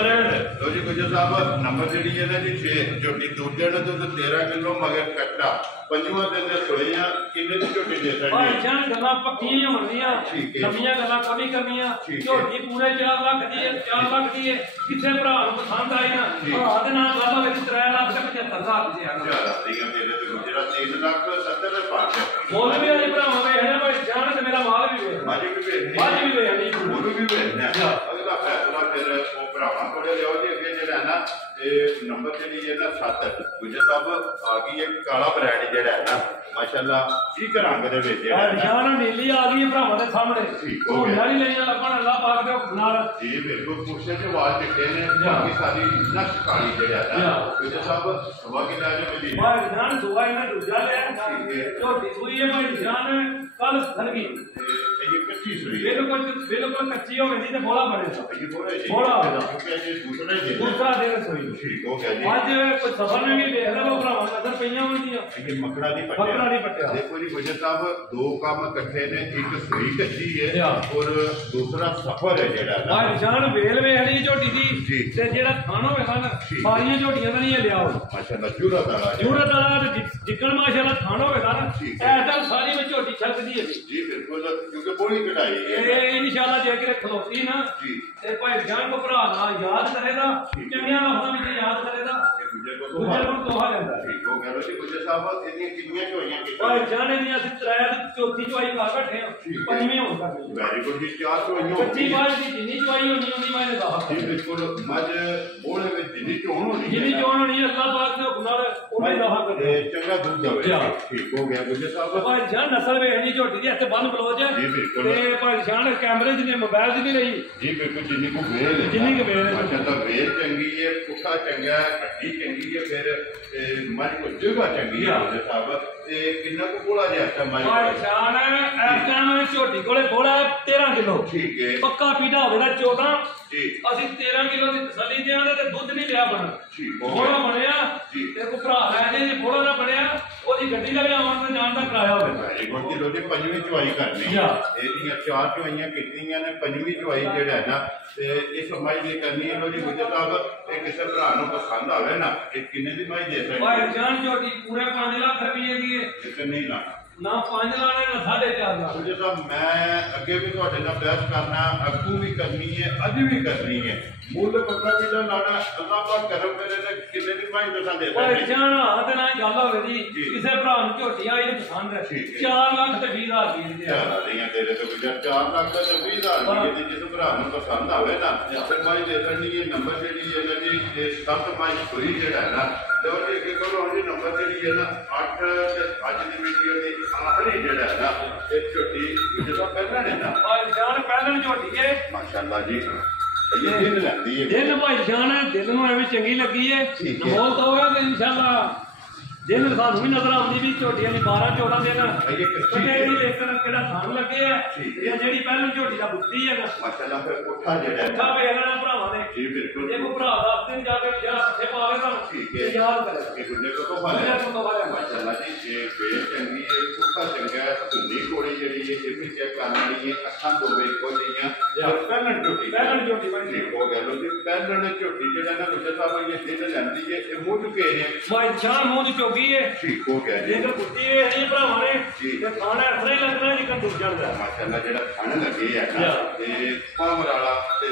ਲੋ ਜੀ ਗੁਜਰ ਸਾਹਿਬ ਨੰਬਰ ਜਿਹੜੀ ਹੈ ਨਾ ਜੀ 6 ਝੋਟੀ ਦੂਜੇ ਨੇ ਦੁੱਧ 13 ਕਿਲੋ ਮਗਰ ਕੱਟਾ ਪੰਜਵਾਂ ਦਿਨ ਦੇ ਸੋਈਆਂ ਕਿੰਨੇ ਦੀ ਝੋਟੀ ਦੇ ਸਕਦੇ ਭਾਈ ਜਾਨ ਗੱਲਾਂ ਪੱਕੀਆਂ ਹੋਣੀਆਂ ਨਵੀਆਂ ਗੱਲਾਂ ਕਦੀ ਕਰਨੀਆਂ ਝੋਟੀ ਪੂਰੇ 4 ਲੱਖ ਦੀ ਹੈ 4 ਲੱਖ ਦੀ ਹੈ ਕਿਸੇ ਭਰਾ ਨੂੰ ਪਸੰਦ ਆਈ ਨਾ ਭਰਾ ਦੇ ਨਾਲ ਗੱਲ ਹੋਵੇ 3 ਲੱਖ ਤੇ 75,000 ਦੀ ਆ ਜ਼ਿਆਦਾ ਦੀਆਂ ਦੇ ਤੇ ਜਿਹੜਾ 3 ਲੱਖ 70 ਦੇ ਪਾਸ ਬੋਲ ਵੀ ਵਾਲੀ ਭਰਾਵਾਂ ਵੇਖਣਾ ਭਾਈ ਜਾਨ ਤੇ ਮੇਰਾ ਮਾਲ ਵੀ ਵੇਖ ਮਾਜੀ ਵੀ ਵੇਖਣੀ ਮਾਜੀ ਵੀ ਵੇਖਣੀ ਉਹਨੂੰ ਵੀ ਵੇਖਣਾ ਅਗਲਾ ਫੈਸਲਾ ਫਿਰ ਉਹ ਭਰਾਵਾਂ ਕੋਲੇ ਲਿਆਓ ਜੀ ਅੱਗੇ ਜਿਹੜਾ ਨਾ ਇਹ ਨੰਬਰ ਜਿਹੜੀ ਹੈ ਨਾ 7 ਗੁਜਰ ਸਾਹਿਬ ਆ ਗਈ ਹੈ ਕਾਲਾ ਬਰੈਡ ਜਿਹੜਾ ਹੈ ਨਾ ਮਾਸ਼ਾਅੱਲਾ ਠੀਕ ਰੰਗ ਦੇ ਵਿੱਚ ਜਾਨ ਨੀਲੀ ਆ ਗਈ ਭਰਾਵਾਂ ਦੇ ਸਾਹਮਣੇ ਉਹ ਨਾਲੀ ਲੈਣਾ ਲੱਭਣ ਅੱਲਾਹ ਪਾਕ ਦੇ ਹੁਕਮ ਨਾਲ ਜੀ ਬਿਲਕੁਲ ਪੁੱਛੇ ਦੇ ਵਾਲ ਚਿੱਟੇ ਨੇ ਬਾਕੀ ਸਾਰੀ ਨਕਸ਼ ਕਾਲੀ ਜਿਹੜਾ ਹੈ ਨਾ ਗੁਜਰ ਸਾਹਿਬ ਸਵਾ ਕੇ ਲੈ ਜਾ ਮੇਰੀ ਭਾਈ ਜਾਨ ਦੁਆ ਇਹਨਾਂ ਦੂਜਾ ਲਿਆ ਝੋਟੀ ਸੂਈ ਹੈ ਭਾਈ ਜਾਨ ਕੱਲ ਥਲਗੀ ਇਹ ਕੱਚੀ ਸੂਈ ਬਿਲਕੁਲ ਕੱਚੀ ਹੋ ਗਈ ਤੇ ਬੋਲਾ ਬਣੇ ਇਹ ਬੋਲਾ ਕਿਉਂਕਿ ਇਹ ਦੂਸਰਾ ਦਿਨ ਸੂਈ ਠੀਕ ਹੋ ਗਿਆ ਜੀ ਅੱਜ ਕੋਈ ਸਫਰ ਨੇ ਵੀ ਦੇਖ ਲਿਆ ਭਰਾਵਾਂ ਨਜ਼ਰ ਪਈਆਂ ਹੋਣਗੀਆਂ ਇਹ ਮੱਖੜਾ ਨਹੀਂ ਪੱਟਿਆ ਦੇਖੋ ਜੀ ਗੁਜਰ ਸਾਹਿਬ ਦੋ ਕੰਮ ਇਕੱਠੇ ਨੇ ਇੱਕ ਸੂਈ ਕੱਚੀ ਹੈ ਔਰ ਦੂਸਰਾ ਸਫਰ ਹੈ ਜਿਹੜਾ ਨਾ ਭਾਈ ਜਾਨ ਵੇਲ ਵੇਖ ਲਈ ਝੋਟੀ ਦੀ ਤੇ ਜਿਹੜਾ ਥਣ ਹੋਵੇਗਾ ਨਾ ਸਾਰੀਆਂ ਝੋਟੀਆਂ ਤਾਂ ਨਹੀਂ ਲਿਆਓ ਮਾਸ਼ਾਅੱਲਾ ਜੂਰਤ ਵਾਲਾ ਤੇ ਜਿੱਕਣ ਮਾਸ਼ਾਅੱਲਾ ਥਣ ਹੋਵੇਗਾ ਨਾ ਐਦਾਂ ਸਾਰੀ ਵਿੱਚ ਝੋਟੀ ਛਲਕਦੀ ਹੈ ਜੀ ਬਿਲਕੁਲ ਕਿਉਂਕਿ ਬੋਲੀ ਕਢਾਈ ਹੈ ਇਹ ਇਨਸ਼ਾਅੱਲਾ ਜੇ ਕਿ ਖਲੋਤੀ ਨਾ ਤੇ ਭਾਈ ਜਾਨ ਕੋ ਭਰਾ ਨਾਲ ਯਾਦ ਕਰੇਗਾ ਚੰਗੀਆਂ ਲਫ਼ਜ਼ਾਂ ਵਿੱਚ ਯਾਦ ਕਰੇਗਾ ਗੁਜਰ ਨੂੰ ਤੋਹਾ ਜਾਂਦਾ ਠੀਕ ਹੋ ਗਿਆ ਜੀ ਗੁਜਰ ਸਾਹਿਬ ਇਹਦੀਆਂ ਕਿੰਨੀਆਂ ਝੋਈਆਂ ਭਾਈ ਜਾਨ ਇਹਦੀਆਂ ਅਸੀਂ 3 ਦੀ ਚੌਥੀ ਚੁਆਈ ਕਰ ਬੈਠੇ ਹਾਂ ਪੰਜਵੀਂ ਹੋਣ ਕਰ ਵੈਰੀ ਗੁੱਡ ਜੀ 4 ਝੋਈਆਂ ਕੱਚੀ ਬਾਜ ਦੀ ਜਿੰਨੀ ਚੁਆਈ ਹੋਣੀ ਉਹਦੀ ਮੈਂ ਦੱਸ ਜੀ ਬਿਲਕੁਲ ਮੱਝ ਬੋਲੇ ਵਿੱਚ ਜਿੰਨੀ ਚੋਣ ਹੋਣੀ ਜਿੰਨੀ ਚੋਣ ਹੋਣੀ ਅੱਲਾਹ ਪਾਕ ਦੇ ਹੁਕਮ ਨਾਲ ਉਹਨੇ ਦਹਾ ਕਰਦੇ ਚੰਗਾ ਦੁੱਧ ਦਵੇ ਠੀਕ ਹੋ ਗਿਆ ਗੁਜਰ ਸਾਹਿਬ ਭਾਈ ਜਾਨ ਨਸਲ ਵੇਖਣੀ ਝੋਟੀ ਦੀ ਇੱਥੇ ਬੰਨ ਬਲੋਜ ਹੈ ਜੀ ਬਿਲਕੁਲ ਤੇ ਭਾਈ ਜਾਨ ਕੈਮਰੇ ਦੀ ਨੇ ਮੋਬਾਈਲ ਦੀ ਨਹੀਂ ਰਹੀ ਜੀ ਬਿਲਕੁਲ ਜਿੰਨੀ ਕੋ ਵੇਲ ਹੈ ਜਿੰਨੀ ਕੋ ਵੇਲ ਹੈ ਮਾਸ਼ਾਅੱਲਾ ਵੇਲ ਚੰਗੀ ਹੈ ਪੁੱਠਾ ਚੰਗਾ ਹੱਡੀ ਚੰਗੀ ਹੈ ਫਿਰ ਮੱਝ ਕੋ ਜਗ੍ਹਾ ਚੰਗੀ ਹੈ ਗੁਜਰ ਸਾਹਿਬ ਤੇ ਕਿੰਨਾ ਕੋ ਬੋਲਾ ਜਿਹਾ ਮੱਝ ਭਾਈ ਜਾਨ ਇਸ ਟਾਈਮ ਝੋਟੀ ਕੋਲੇ ਬੋਲਾ 13 ਕਿਲੋ ਠੀਕ ਹੈ ਪੱਕਾ ਪੀੜਾ ਹੋਵੇਗਾ 14 ਜੀ ਅਸੀਂ 13 ਕਿਲੋ ਦੀ ਤਸੱਲੀ ਦੇਵਾਂਗੇ ਤੇ ਦੁੱਧ ਨਹੀਂ ਲਿਆ ਬਣਾ ਠੀਕ ਹੋ ਬੋਲਾ ਬਣਿਆ ਤੇ ਕੋ ਭਰਾ ਲੈ ਜੇ ਬੋਲਾ ਨਾ ਬਣਿਆ ਉਹਦੀ ਗੱਡੀ ਦਾ ਵੀ ਆਉਣ ਤੇ ਜਾਣ ਦਾ ਕਿਰਾਇਆ ਹੋਵੇਗਾ ਇਹ ਗੁੱਡੀ ਲੋਜੀ ਪੰਜਵੀਂ ਚੁਆਈ ਕਰਨੀ ਇਹਦੀਆਂ 4 ਚੁਆਈਆਂ ਕੀਤੀਆਂ ਨੇ ਪੰਜਵੀਂ ਚੁਆਈ ਜਿਹੜਾ ਹੈ ਨਾ ਤੇ ਇਸ ਮਾਈ ਦੀ ਕਰਨੀ ਹੈ ਲੋਜੀ ਗੁਜਰ ਸਾਹਿਬ ਇਹ ਕਿਸੇ ਭਰਾ ਨੂੰ ਪਸੰਦ ਆਵੇ ਨਾ ਇਹ ਕਿੰਨੇ ਦੀ ਮਾਈ ਦੇ ਸਕਦੇ ਭਾਈ ਜਾਨ ਝੋਟੀ ਪੂਰੇ 5 ਲੱਖ ਰੁਪਏ ਦੀ ਹੈ ਇਹ ਨਹੀਂ ਨਾ ना 5 लाने ना 4.5 लाख। गुज्जर साहब मैं अगे भी तुहाडे नाल बहस करना, अगू भी करनी है, अज भी करनी है। मुल 15 किलो लाना अल्लाह पाक करम करे ते किन्ने दी भाई दसा दे भाई जान हां ते ना गल होवे जी किसे भरा नु झोटी आई पसंद है 4 लाख ते 20 हज़ार दी दे आ रही तेरे तो गुज्जर 4 लाख ते 20 हज़ार दी जिस भरा नु पसंद आवे ना फिर भाई दे देनी है। नंबर जेडी है ना जी 7 भाई सुई जेड़ा है ना तो एक करो जी नंबर जेडी है ना 8 ते आज दी वीडियो दी आखिरी जेड़ा है ना ये झोटी गुज्जर साहब पहले ने ना भाई जान पहले झोटी है माशाअल्लाह जी ये दिन लगी है दिल भाई जान दिल नु एवें चंगी लगी है माहौल तो होगा कि इंशाल्लाह दिन सानू भी नजर आउंदी भी झोटियां दी 12 14 दिन ये किसकी केड़ी लेकर केड़ा थान लगे है ये जेडी पहले झोटी दा बुੱਤੀ है ना माशाअल्लाह फिर कोठा जेड़ा है कोठा वे लेना भरावां ने जी बिल्कुल देखो भरा 10 दिन जाके या पत्ते पावे ना ठीक है याद करे ये गुड्डे को पाले माशाअल्लाह जी ये बेल चंगी है कोठा चंगा है धुंदी कोड़ी जेडी है ये भी चेक करनी है अखां दो वे खोलियां और पहलन झोटी बन हो गया लो जी पहलन झोटी जेड़ा ना गुड्डे साहब ये दिन लंदी है ये मुंह चुके हैं भाई जान मुंह चुकी है ठीक हो गया जी लेकर बुੱਤੀ है नहीं भरावां ने ते खाना ऐसा ही लगना है जिक्र दुजन दा माशाअल्लाह जेड़ा खाने लगे है ना ते पावर वाला ते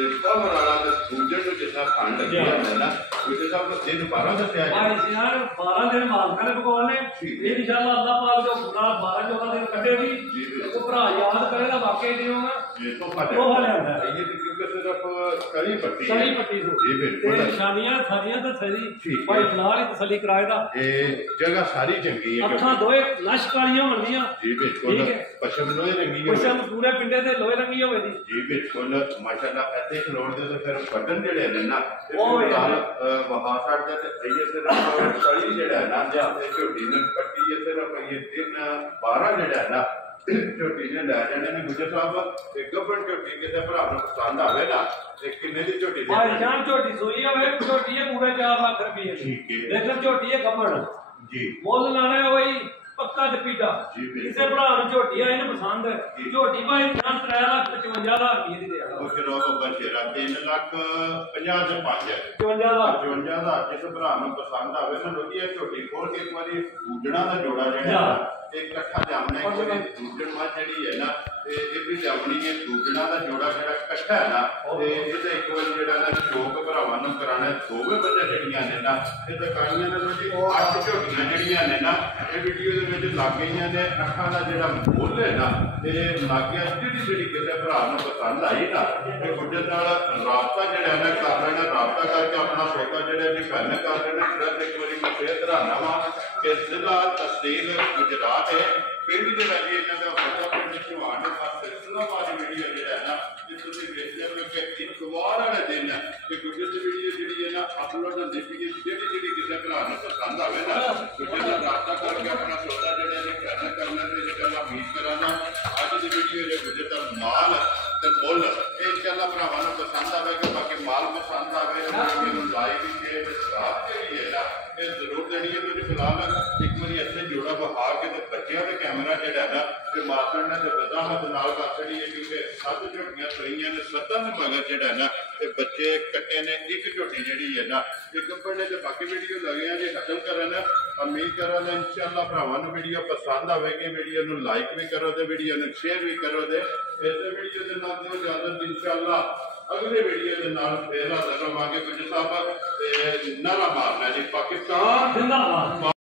दूजन नु जितना खाने लगे है ना गुज्जर साहब दिन 12 दस्या भाई यार 12 दिन मालका ने पकौन ने ये इंशाल्लाह अल्लाह पाक जो खुदा 12 14 दिन कटेगी तो भरा याद करेगा वाकई नहीं होगा ये तो फल है ये क्योंकि सिर्फ कड़ी पट्टी सो जी बिल्कुल निशानियां सारियां तो सही भाई फिलहाल ही तसल्ली कराए दा ये जगह सारी चंगी है अखां दोए नश कालियां होंदियां जी बिल्कुल पशम लोहे रंगी है पशम पूरे पिंडे ते लोहे रंगी होवे दी जी बिल्कुल माशाअल्लाह ऐसे खलोड़ दे तो फिर बटन जेड़े ने ना फिलहाल वहां साइड ते ये सिर्फ कड़ी जेड़ा है ना ते झोटी ने पट्टी ये सिर्फ ये दिन 12 जेड़ा है ना झोटी ने लै जाने ने गुज्जर साहब एक गब्बन झोटी किसे भरा नु पसंद आवे ना ते किन्ने दी झोटी दे भाई जान झोटी सोई होवे झोटी है पूरे 4 लाख रुपए ठीक है लेकिन झोटी है गब्बन जी मुੱਲ लाना है वही पक्का ते पीटा किसे भरा नु झोटी आई ने पसंद है झोटी भाई जान 3,55,000 रुपए दी दे ਉਹ ਫਿਰ ਉਹ ਬੱਚੇਰਾ 3,50,000 ਦੇ 5 55,000 ਜਿਸ ਭਰਾ ਨੂੰ ਪਸੰਦ ਆਵੇ ਨਾ ਲੋਕੀ ਇਹ ਝੋਟੀ ਖੋਲ ਕੇ ਇੱਕ ਵਾਰੀ ਦੂਜਣਾ ਦਾ ਜੋੜਾ ਜਿਹੜਾ ਇੱਕ ਇਕੱਠਾ ਜਾਮਣਾ ਇੱਕ ਵਾਰੀ ਦੂਜਣ ਮਾ ਜਿਹੜੀ ਹੈ ਨਾ ਤੇ ਇਹ ਵੀ ਜਾਮਣੀ ਹੈ ਦੂਜਣਾ ਦਾ ਜੋੜਾ ਜਿਹੜਾ ਇਕੱਠਾ ਹੈ ਨਾ ਤੇ ਇਹਦਾ ਇੱਕ ਵਾਰੀ ਜਿਹੜਾ ਨਾ ਸ਼ੌਕ ਭਰਾਵਾਂ ਨੂੰ ਕਰਾਣਾ ਦੋਵੇਂ ਬੱਚੇ ਜਿਹੜੀਆਂ ਨੇ ਨਾ ਇਹ ਦੁਕਾਨੀਆਂ ਨੇ ਜੀ 8 ਝੋਟੀਆਂ ਜਿਹੜੀਆਂ ਨੇ ਨਾ ਇਹ ਵੀਡੀਓ ਦੇ ਵਿੱਚ ਲੱਗ ਗਈਆਂ ਨੇ ਅੱਖਾਂ ਦਾ ਜਿਹੜਾ ਮੁੱਲ ਹੈ ਨਾ ਤੇ ਲੱਗ ਗਿਆ ਜਿਹੜੀ ਕਿਸੇ ਭਰਾ ਨੂੰ ਪਸੰਦ ਆਈ ਨਾ ਤੇ ਗੁੱਜਰ ਨਾਲ ਰਾਬਤਾ ਜਿਹੜਾ ਨਾ ਕਰ ਲੈਣਾ ਰਾਬਤਾ ਕਰਕੇ ਆਪਣਾ ਸੌਦਾ ਜਿਹੜਾ ਜੀ ਫਾਈਨਲ ਕਰ ਲੈਣਾ ਜਿਹੜਾ ਇੱਕ ਵਾਰੀ ਮੈਂ ਫੇਰ ਧਰਾਣਾ ਵਾ ਕਿ ਜ਼ਿਲ੍ਹਾ ਤਹਿਸੀਲ ਗੁਜਰਾਤ ਹੈ ਪਿੰਡ ਦੇ ਵਿੱਚ ਇਹਨਾਂ ਦਾ ਹੋਗਾ ਪਿੰਡ ਚੋਹان8ਪਹਲਨ ਵੀਡੀਓ ਜਿਹੜਾ ਹੈ ਨਾ ਜੇ ਤੁਸੀਂ ਵੇਖਦੇ ਹੋ ਕਿ ਇਤਵਾਰ ਵਾਲੇ ਦਿਨ ਤੇ ਗੁੱਜਰ ਦੀ ਵੀਡੀਓ ਜਿਹੜੀ ਹੈ ਨਾ ਅਪਲੋਡ ਹੁੰਦੀ ਪਈ ਜਿਹੜੀ ਕਿਸੇ ਭਰਾ ਨੂੰ ਪਸੰਦ ਆਵੇ ਨਾ ਗੁੱਜਰ ਨਾਲ ਰਾਬਤਾ ਕਰਕੇ ਆਪਣਾ ਸੌਦਾ ਜਿਹੜਾ ਜੀ ਫਾਈਨਲ ਕਰਨਾ ਤੇ ਜਿਹੜਾ ਮੈਂ ਉਮੀਦ ਕਰਾਂਗਾ ਅੱਜ ਦੀ ਵੀਡੀਓ ਜੇ ਗੁੱਜਰ ਦਾ ਮਾਲ ਤੇ ਮੁੱਲ ਇਹ ਇੰਸ਼ਾਅੱਲਾ ਭਰਾਵਾਂ ਨੂੰ ਪਸੰਦ ਆਵੇਗਾ ਬਾਕੀ ਮਾਲ ਪਸੰਦ ਆਵੇ ਵੀਡੀਓ ਨੂੰ ਲਾਈਕ ਸ਼ੇਅਰ ਸਾਥ ਜਿਹੜੀ ਹੈ ਨਾ ਇਹ ਜ਼ਰੂਰ ਦੇਣੀ ਹੈ ਤੁਸੀਂ ਫਿਲਹਾਲ ਇੱਕ ਵਾਰੀ ਇੱਥੇ ਜੋੜਾ ਬਹਾ ਕੇ ਤੇ ਬੱਚਿਆਂ ਦੇ ਕੈਮਰਾ ਜਿਹੜਾ ਨਾ ਤੇ ਮਾਸਟਰ ਨੇ ਤੇ ਵਜ਼ਾਹਤ ਨਾਲ ਕਰ ਛੜੀ ਹੈ ਕਿਉਂਕਿ 7 ਝੋਟੀਆਂ ਸਹੀਆਂ ਨੇ 7 ਦੇ ਮਗਰ ਜਿਹੜਾ ਨਾ ਤੇ ਬੱਚੇ ਕੱਟੇ ਨੇ ਇੱਕ ਝੋਟੀ ਜਿਹੜੀ ਹੈ ਨਾ ਤੇ ਗੱਬੜ ਨੇ ਤੇ ਬਾਕੀ ਵੀਡੀਓ ਲੱਗੇ ਆ ਜੇ ਖਤਮ ਕਰਨ ਉਮੀਦ ਕਰਾਂਗਾ ਇੰਸ਼ਾਅੱਲਾ ਭਰਾਵਾਂ ਨੂੰ ਵੀਡੀਓ ਪਸੰਦ ਆਵੇਗੀ ਵੀਡੀਓ ਨੂੰ ਲਾਈਕ ਵੀ ਕਰੋ ਤੇ ਵੀਡੀਓ ਨੂੰ ਸ਼ੇਅਰ ਵੀ ਕਰੋ ਤੇ ਇਸੇ ਵੀਡੀਓ ਦੇ ਨਾਲ ਦਿਓ ਇਜਾਜ਼ਤ ਇੰਸ਼ਾਅੱਲਾ अगले वीडियो के नाल फिर हाजिर होवांगे गुज्जर साहब ते नारा मारना जी पाकिस्तान जिंदाबाद।